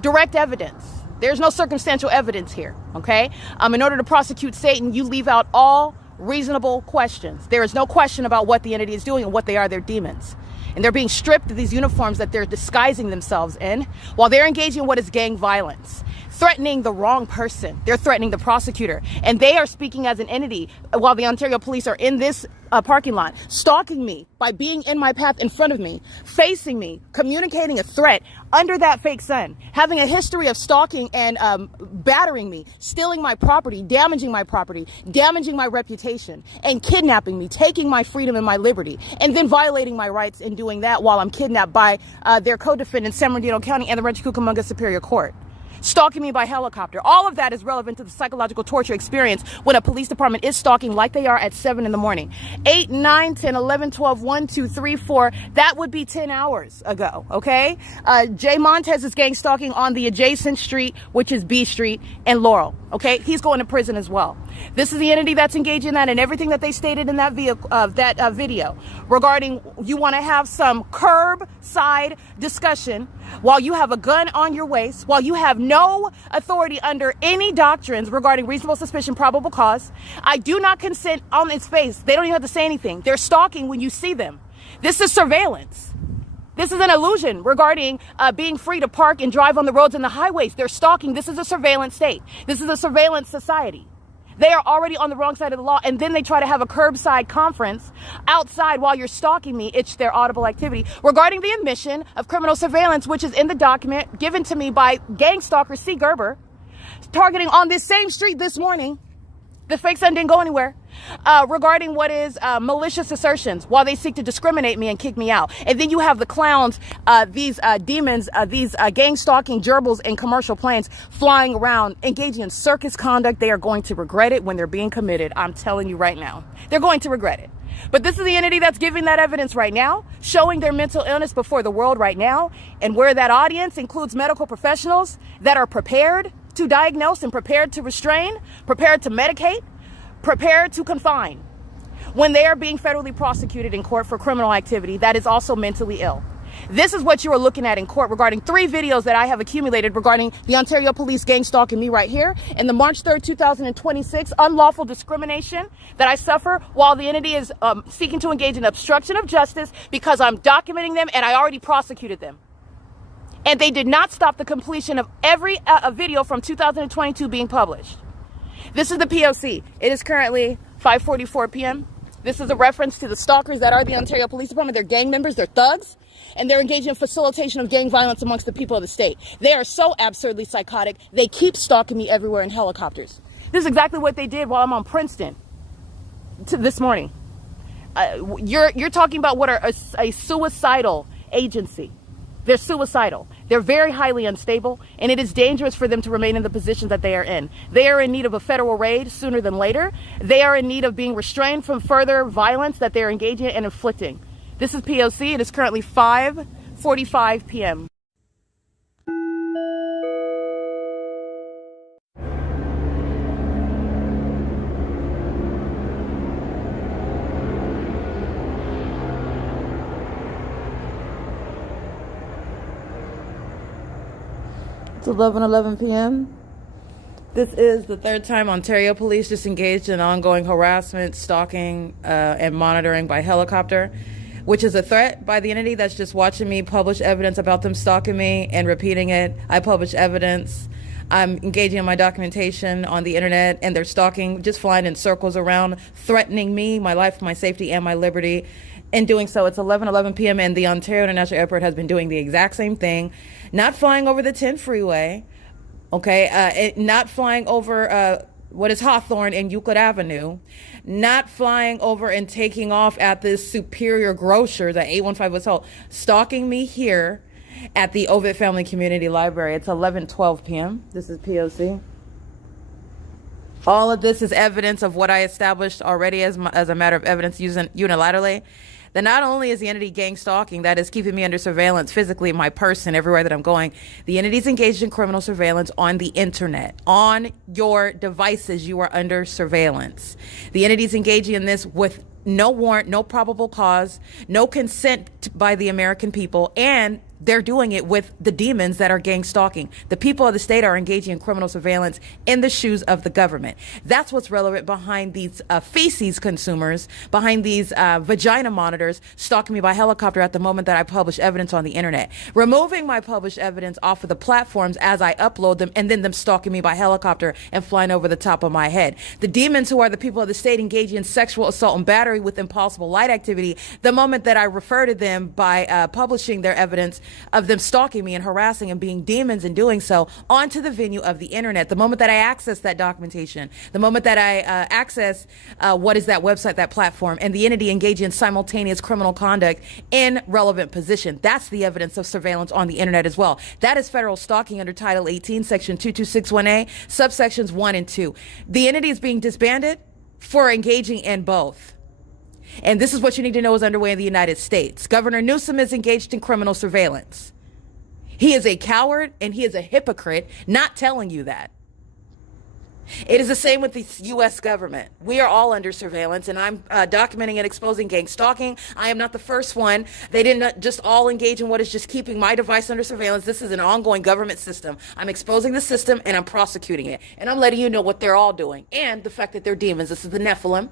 Direct evidence. There's no circumstantial evidence here, okay? In order to prosecute Satan, you leave out all reasonable questions. There is no question about what the entity is doing and what they are. They're demons. And they're being stripped of these uniforms that they're disguising themselves in while they're engaging in what is gang violence, threatening the wrong person. They're threatening the prosecutor. And they are speaking as an entity while the Ontario police are in this parking lot, stalking me by being in my path in front of me, facing me, communicating a threat under that fake sun, having a history of stalking and battering me, stealing my property, damaging my reputation, and kidnapping me, taking my freedom and my liberty, and then violating my rights in doing that while I'm kidnapped by their co-defendants, San Bernardino County and the Rancho Cucamonga Superior Court. Stalking me by helicopter. All of that is relevant to the psychological torture experience when a police department is stalking like they are at 7 in the morning. 8, 9, 10, 11, 12, 1, 2, 3, 4. That would be 10 hours ago, okay? Jay Montez is gang stalking on the adjacent street, which is B Street and Laurel, okay? He's going to prison as well. This is the entity that's engaged in that, and everything that they stated in that video regarding you want to have some curbside discussion while you have a gun on your waist, while you have no authority under any doctrines regarding reasonable suspicion, probable cause. I do not consent on its face. They don't even have to say anything. They're stalking when you see them. This is surveillance. This is an illusion regarding being free to park and drive on the roads and the highways. They're stalking. This is a surveillance state. This is a surveillance society. They are already on the wrong side of the law, and then they try to have a curbside conference outside while you're stalking me. It's their audible activity regarding the admission of criminal surveillance, which is in the document given to me by gang stalker C. Gerber, targeting on this same street this morning. The fake son didn't go anywhere. Regarding what is malicious assertions while they seek to discriminate me and kick me out. And then you have the clowns, these demons, these gang stalking gerbils in commercial planes flying around, engaging in circus conduct. They are going to regret it when they're being committed. I'm telling you right now, they're going to regret it. But this is the entity that's giving that evidence right now, showing their mental illness before the world right now, and where that audience includes medical professionals that are prepared to diagnose and prepared to restrain, prepared to medicate, prepared to confine. When they are being federally prosecuted in court for criminal activity that is also mentally ill. This is what you are looking at in court regarding 3 videos that I have accumulated regarding the Ontario Police gang stalking me right here, and the March 3rd, 2026 unlawful discrimination that I suffer while the entity is seeking to engage in obstruction of justice because I'm documenting them and I already prosecuted them. And they did not stop the completion of every video from 2022 being published. This is the P.O.C. It is currently 5:44 p.m. This is a reference to the stalkers that are the Ontario Police Department. They're gang members, they're thugs, and they're engaging in facilitation of gang violence amongst the people of the state. They are so absurdly psychotic, they keep stalking me everywhere in helicopters. This is exactly what they did while I'm on Princeton this morning. You're talking about what are a suicidal agency. They're suicidal. They're very highly unstable, and it is dangerous for them to remain in the position that they are in. They are in need of a federal raid sooner than later. They are in need of being restrained from further violence that they're engaging in and inflicting. This is P.O.C. It is currently 5:45 p.m. It's 11:11 p.m. This is the 3rd time Ontario Police just engaged in ongoing harassment, stalking, and monitoring by helicopter, which is a threat by the entity that's just watching me publish evidence about them stalking me and repeating it. I publish evidence. I'm engaging in my documentation on the internet, and they're stalking, just flying in circles around, threatening me, my life, my safety, and my liberty. In doing so, it's 11:11 p.m. and the Ontario International Airport has been doing the exact same thing, not flying over the 10 freeway, okay, not flying over what is Hawthorne and Euclid Avenue, not flying over and taking off at this Superior Grocer, the 815 was HOLT, stalking me here at the OVITT Family Community Library. It's 11:12 p.m. This is P.O.C. All of this is evidence of what I established already as a matter of evidence using unilaterally. That not only is the entity gang stalking, that is keeping me under surveillance physically, my person, everywhere that I'm going, the entity's engaged in criminal surveillance on the internet. On your devices, you are under surveillance. The entity's engaging in this with no warrant, no probable cause, no consent by the American people, and they're doing it with the demons that are gang stalking. The people of the state are engaging in criminal surveillance in the shoes of the government. That's what's relevant behind these feces consumers, behind these vagina monitors stalking me by helicopter at the moment that I publish evidence on the internet. Removing my published evidence off of the platforms as I upload them, and then them stalking me by helicopter and flying over the top of my head. The demons who are the people of the state engaging in sexual assault and battery with impossible light activity, the moment that I refer to them by publishing their evidence of them stalking me and harassing and being demons and doing so onto the venue of the internet. The moment that I access that documentation, the moment that I access what is that website, that platform, and the entity engaging in simultaneous criminal conduct in relevant position, that's the evidence of surveillance on the internet as well. That is federal stalking under Title 18, Section 2261A, subsections 1 and 2. The entity is being disbanded for engaging in both. And this is what you need to know is underway in the United States. Governor Newsom is engaged in criminal surveillance. He is a coward and he is a hypocrite, not telling you that. It is the same with the U.S. government. We are all under surveillance, and I'm documenting and exposing gang stalking. I am not the first one. They didn't just all engage in what is just keeping my device under surveillance. This is an ongoing government system. I'm exposing the system, and I'm prosecuting it. And I'm letting you know what they're all doing, and the fact that they're demons. This is the Nephilim.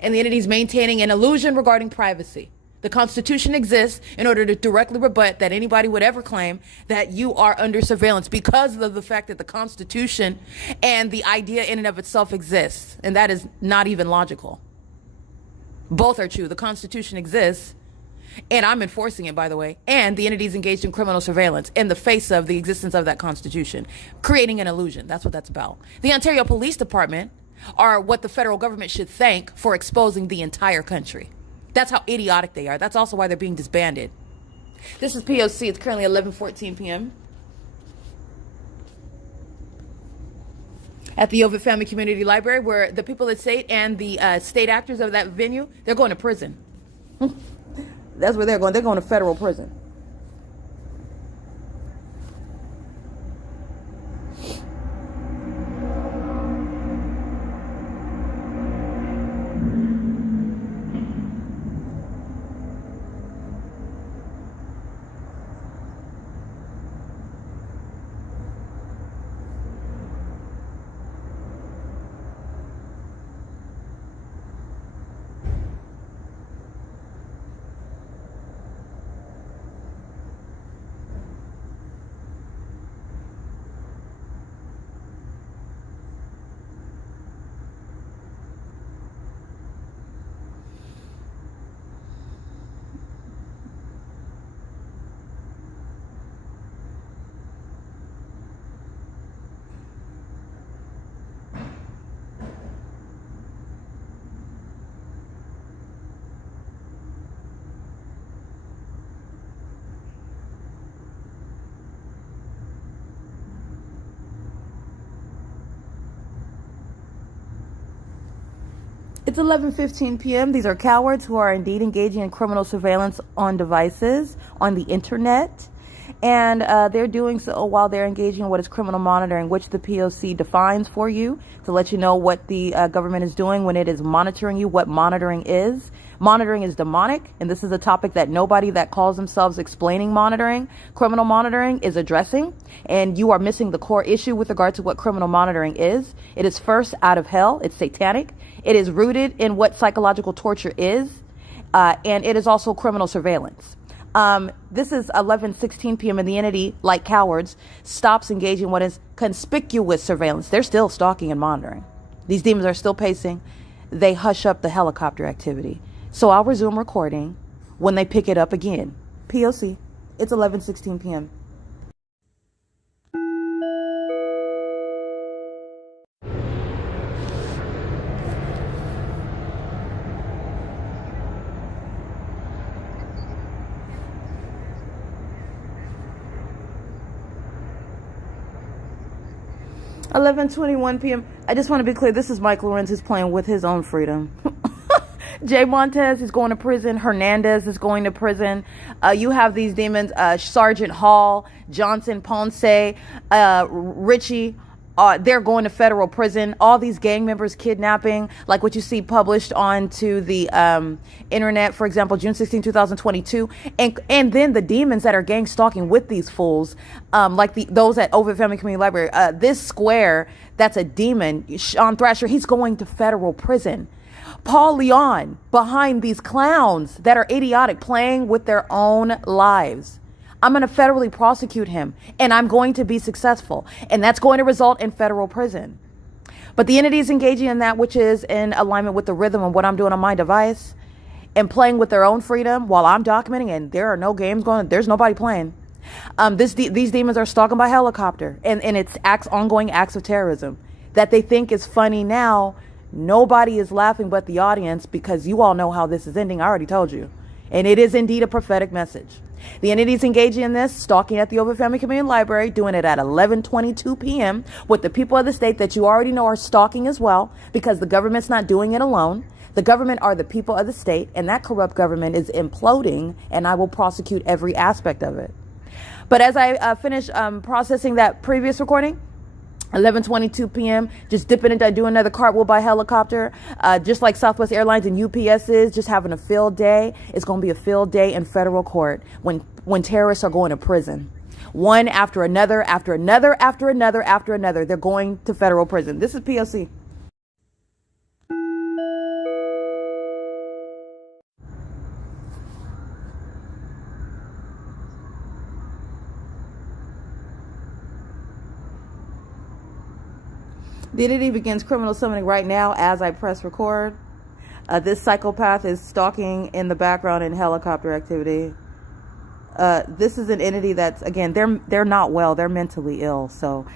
And the entity's maintaining an illusion regarding privacy. The Constitution exists in order to directly rebut that anybody would ever claim that you are under surveillance because of the fact that the Constitution and the idea in and of itself exists. And that is not even logical. Both are true. The Constitution exists, and I'm enforcing it, by the way, and the entities engaged in criminal surveillance in the face of the existence of that Constitution, creating an illusion. That's what that's about. The Ontario Police Department are what the federal government should thank for exposing the entire country. That's how idiotic they are. That's also why they're being disbanded. This is P.O.C. It's currently 11:14 p.m. at the OVITT Family Community Library, where the people at state and the state actors of that venue, they're going to prison. That's where they're going. They're going to federal prison. It's 11:15 p.m. These are cowards who are indeed engaging in criminal surveillance on devices, on the internet. And they're doing so while they're engaging in what is criminal monitoring, which the P.O.C. defines for you to let you know what the government is doing when it is monitoring you, what monitoring is. Monitoring is demonic, and this is a topic that nobody that calls themselves explaining monitoring, criminal monitoring, is addressing. And you are missing the core issue with regard to what criminal monitoring is. It is first out of hell. It's satanic. It is rooted in what psychological torture is, and it is also criminal surveillance. This is 11:16 p.m. and the entity, like cowards, stops engaging what is conspicuous surveillance. They're still stalking and monitoring. These demons are still pacing. They hush up the helicopter activity. So I'll resume recording when they pick it up again. P.O.C. It's 11:16 p.m. (11:21 p.m.) I just want to be clear. This is Mike LORENZ who's playing with his own freedom. Jay Montez is going to prison. Hernandez is going to prison. You have these demons, Sergeant Hall, Johnson, Ponce, Richie. They're going to federal prison. All these gang members kidnapping, like what you see published onto the internet, for example, June 16, 2022. And then the demons that are gang stalking with these fools, like those at OVITT Family Community Library. This square, that's a demon, Sean Thrasher, he's going to federal prison. Paul Leon behind these clowns that are idiotic, playing with their own lives. I'm going to federally prosecute him, and I'm going to be successful, and that's going to result in federal prison. But the entity is engaging in that which is in alignment with the rhythm of what I'm doing on my device and playing with their own freedom while I'm documenting, and there are no games going, there's nobody playing. These demons are stalking by helicopter, and it's ongoing acts of terrorism that they think is funny now. Nobody is laughing but the audience, because you all know how this is ending. I already told you. And it is indeed a prophetic message. The entities engaging in this, stalking at the OVITT Family Community Library, doing it at 11:22 p.m. with the people of the state that you already know are stalking as well, because the government's not doing it alone. The government are the people of the state, and that corrupt government is imploding, and I will prosecute every aspect of it. But as I finish processing that previous recording, 11:22 p.m. just dipping into doing another cartwheel by helicopter, just like Southwest Airlines and UPS is just having a field day. It's going to be a field day in federal court when terrorists are going to prison, one after another, after another, after another, after another. They're going to federal prison. This is P.O.C. The entity begins criminal summoning right now as I press record. This psychopath is stalking in the background in helicopter activity. This is an entity that's, again, they're not well. They're mentally ill. So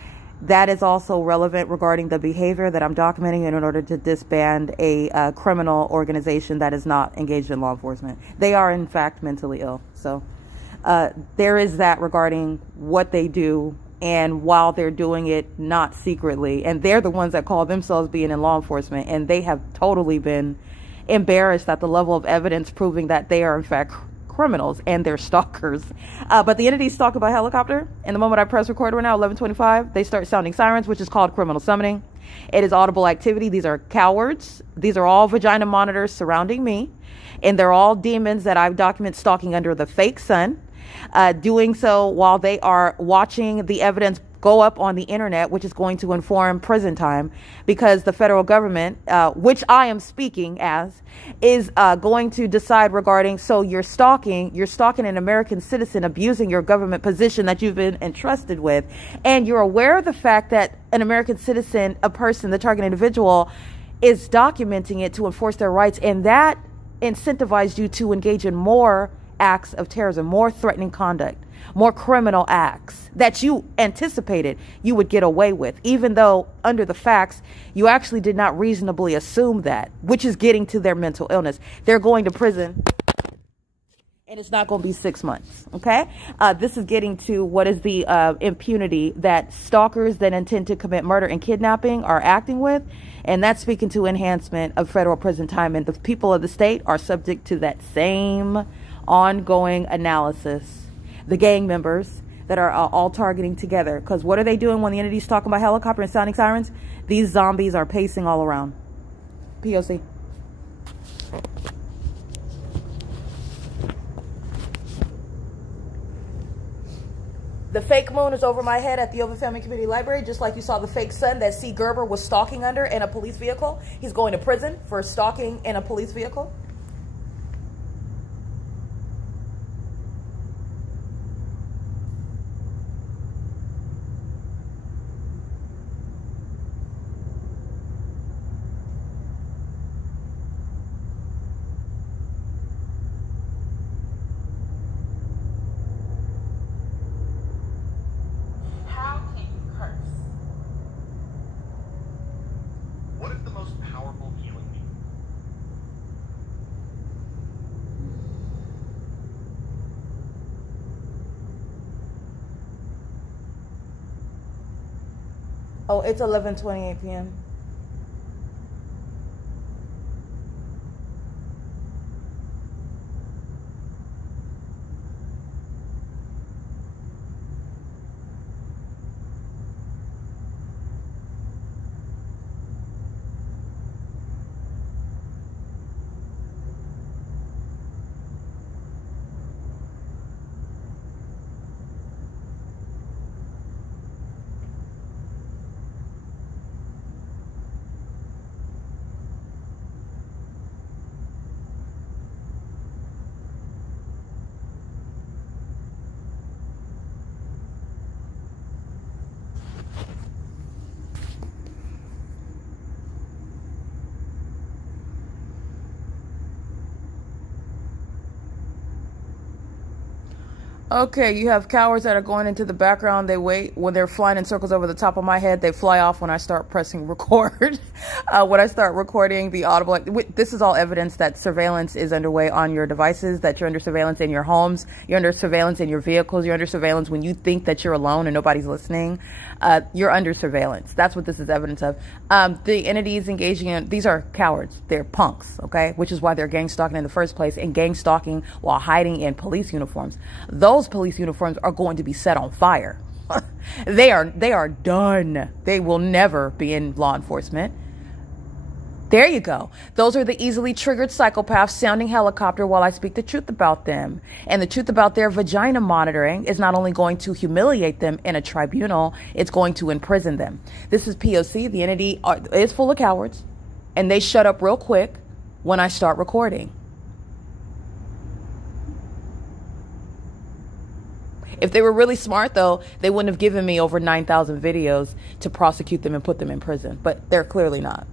that is also relevant regarding the behavior that I'm documenting in order to disband a criminal organization that is not engaged in law enforcement. They are, in fact, mentally ill. So there is that regarding what they do, and while they're doing it not secretly. And they're the ones that call themselves being in law enforcement, and they have totally been embarrassed at the level of evidence proving that they are, in fact, criminals and they're stalkers. But the entity stalked by helicopter, and the moment I press record right now, 11:25, they start sounding sirens, which is called criminal summoning. It is audible activity. These are cowards. These are all vagina monitors surrounding me, and they're all demons that I've documented stalking under the fake sun, doing so while they are watching the evidence go up on the internet, which is going to inform prison time, because the federal government, which I am speaking as, is going to decide regarding, so you're stalking an American citizen, abusing your government position that you've been entrusted with, and you're aware of the fact that an American citizen, a person, the target individual, is documenting it to enforce their rights, and that incentivized you to engage in more acts of terrorism, more threatening conduct, more criminal acts that you anticipated you would get away with, even though under the facts, you actually did not reasonably assume that, which is getting to their mental illness. They're going to prison, and it's not going to be 6 months, okay? This is getting to what is the impunity that stalkers that intend to commit murder and kidnapping are acting with, and that's speaking to enhancement of federal prison time, and the people of the state are subject to that same ongoing analysis. The gang members that are all targeting together. Because what are they doing when the entity's talking about helicopter and sounding sirens? These zombies are pacing all around. P.O.C. The fake moon is over my head at the OVITT Family Community Library, just like you saw the fake sun that C. Gerber was stalking under in a police vehicle. He's going to prison for stalking in a police vehicle. Oh, it's 11:28 p.m. Okay, you have cowards that are going into the background. They wait when they're flying in circles over the top of my head. They fly off when I start pressing record. When I start recording the audible, this is all evidence that surveillance is underway on your devices, that you're under surveillance in your homes, you're under surveillance in your vehicles, you're under surveillance when you think that you're alone and nobody's listening. You're under surveillance. That's what this is evidence of. The entities engaging in, these are cowards. They're punks, okay? Which is why they're gang stalking in the first place, and gang stalking while hiding in police uniforms. Those police uniforms are going to be set on fire. They are done. They will never be in law enforcement. There you go. Those are the easily triggered psychopaths sounding helicopter while I speak the truth about them. And the truth about their vagina monitoring is not only going to humiliate them in a tribunal, it's going to imprison them. This is P.O.C. The entity is full of cowards, and they shut up real quick when I start recording. If they were really smart, though, they wouldn't have given me over 9,000 videos to prosecute them and put them in prison. But they're clearly not.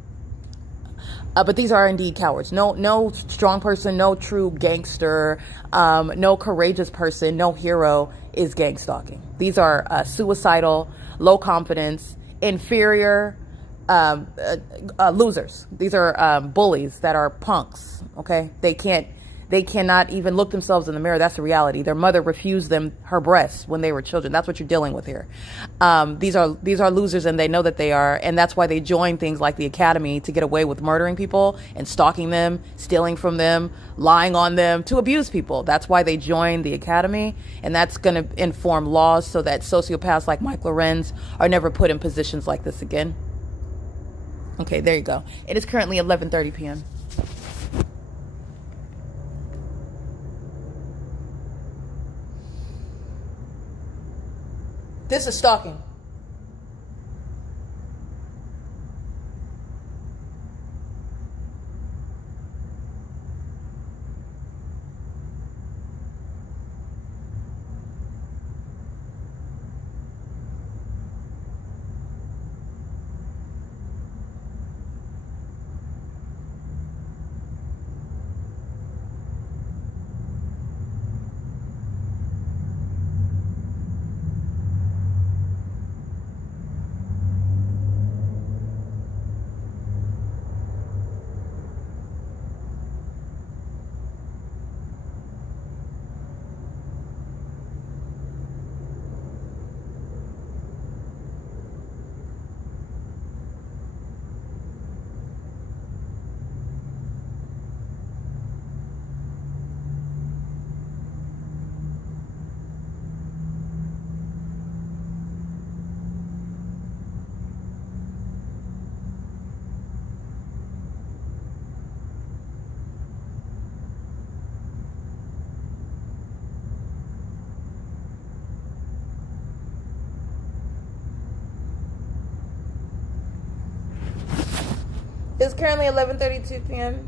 But these are indeed cowards. No strong person, no true gangster, no courageous person, no hero is gang stalking. These are suicidal, low confidence, inferior losers. These are bullies that are punks. Okay, they cannot even look themselves in the mirror. That's the reality. Their mother refused them her breasts when they were children. That's what you're dealing with here. These are losers, and they know that they are, and that's why they join things like the academy to get away with murdering people and stalking them, stealing from them, lying on them, to abuse people. That's why they join the academy, and that's going to inform laws so that sociopaths like Mike LORENZ are never put in positions like this again. Okay, there you go. It is currently 11:30 p.m. This is stalking. It's currently 11:32 p.m.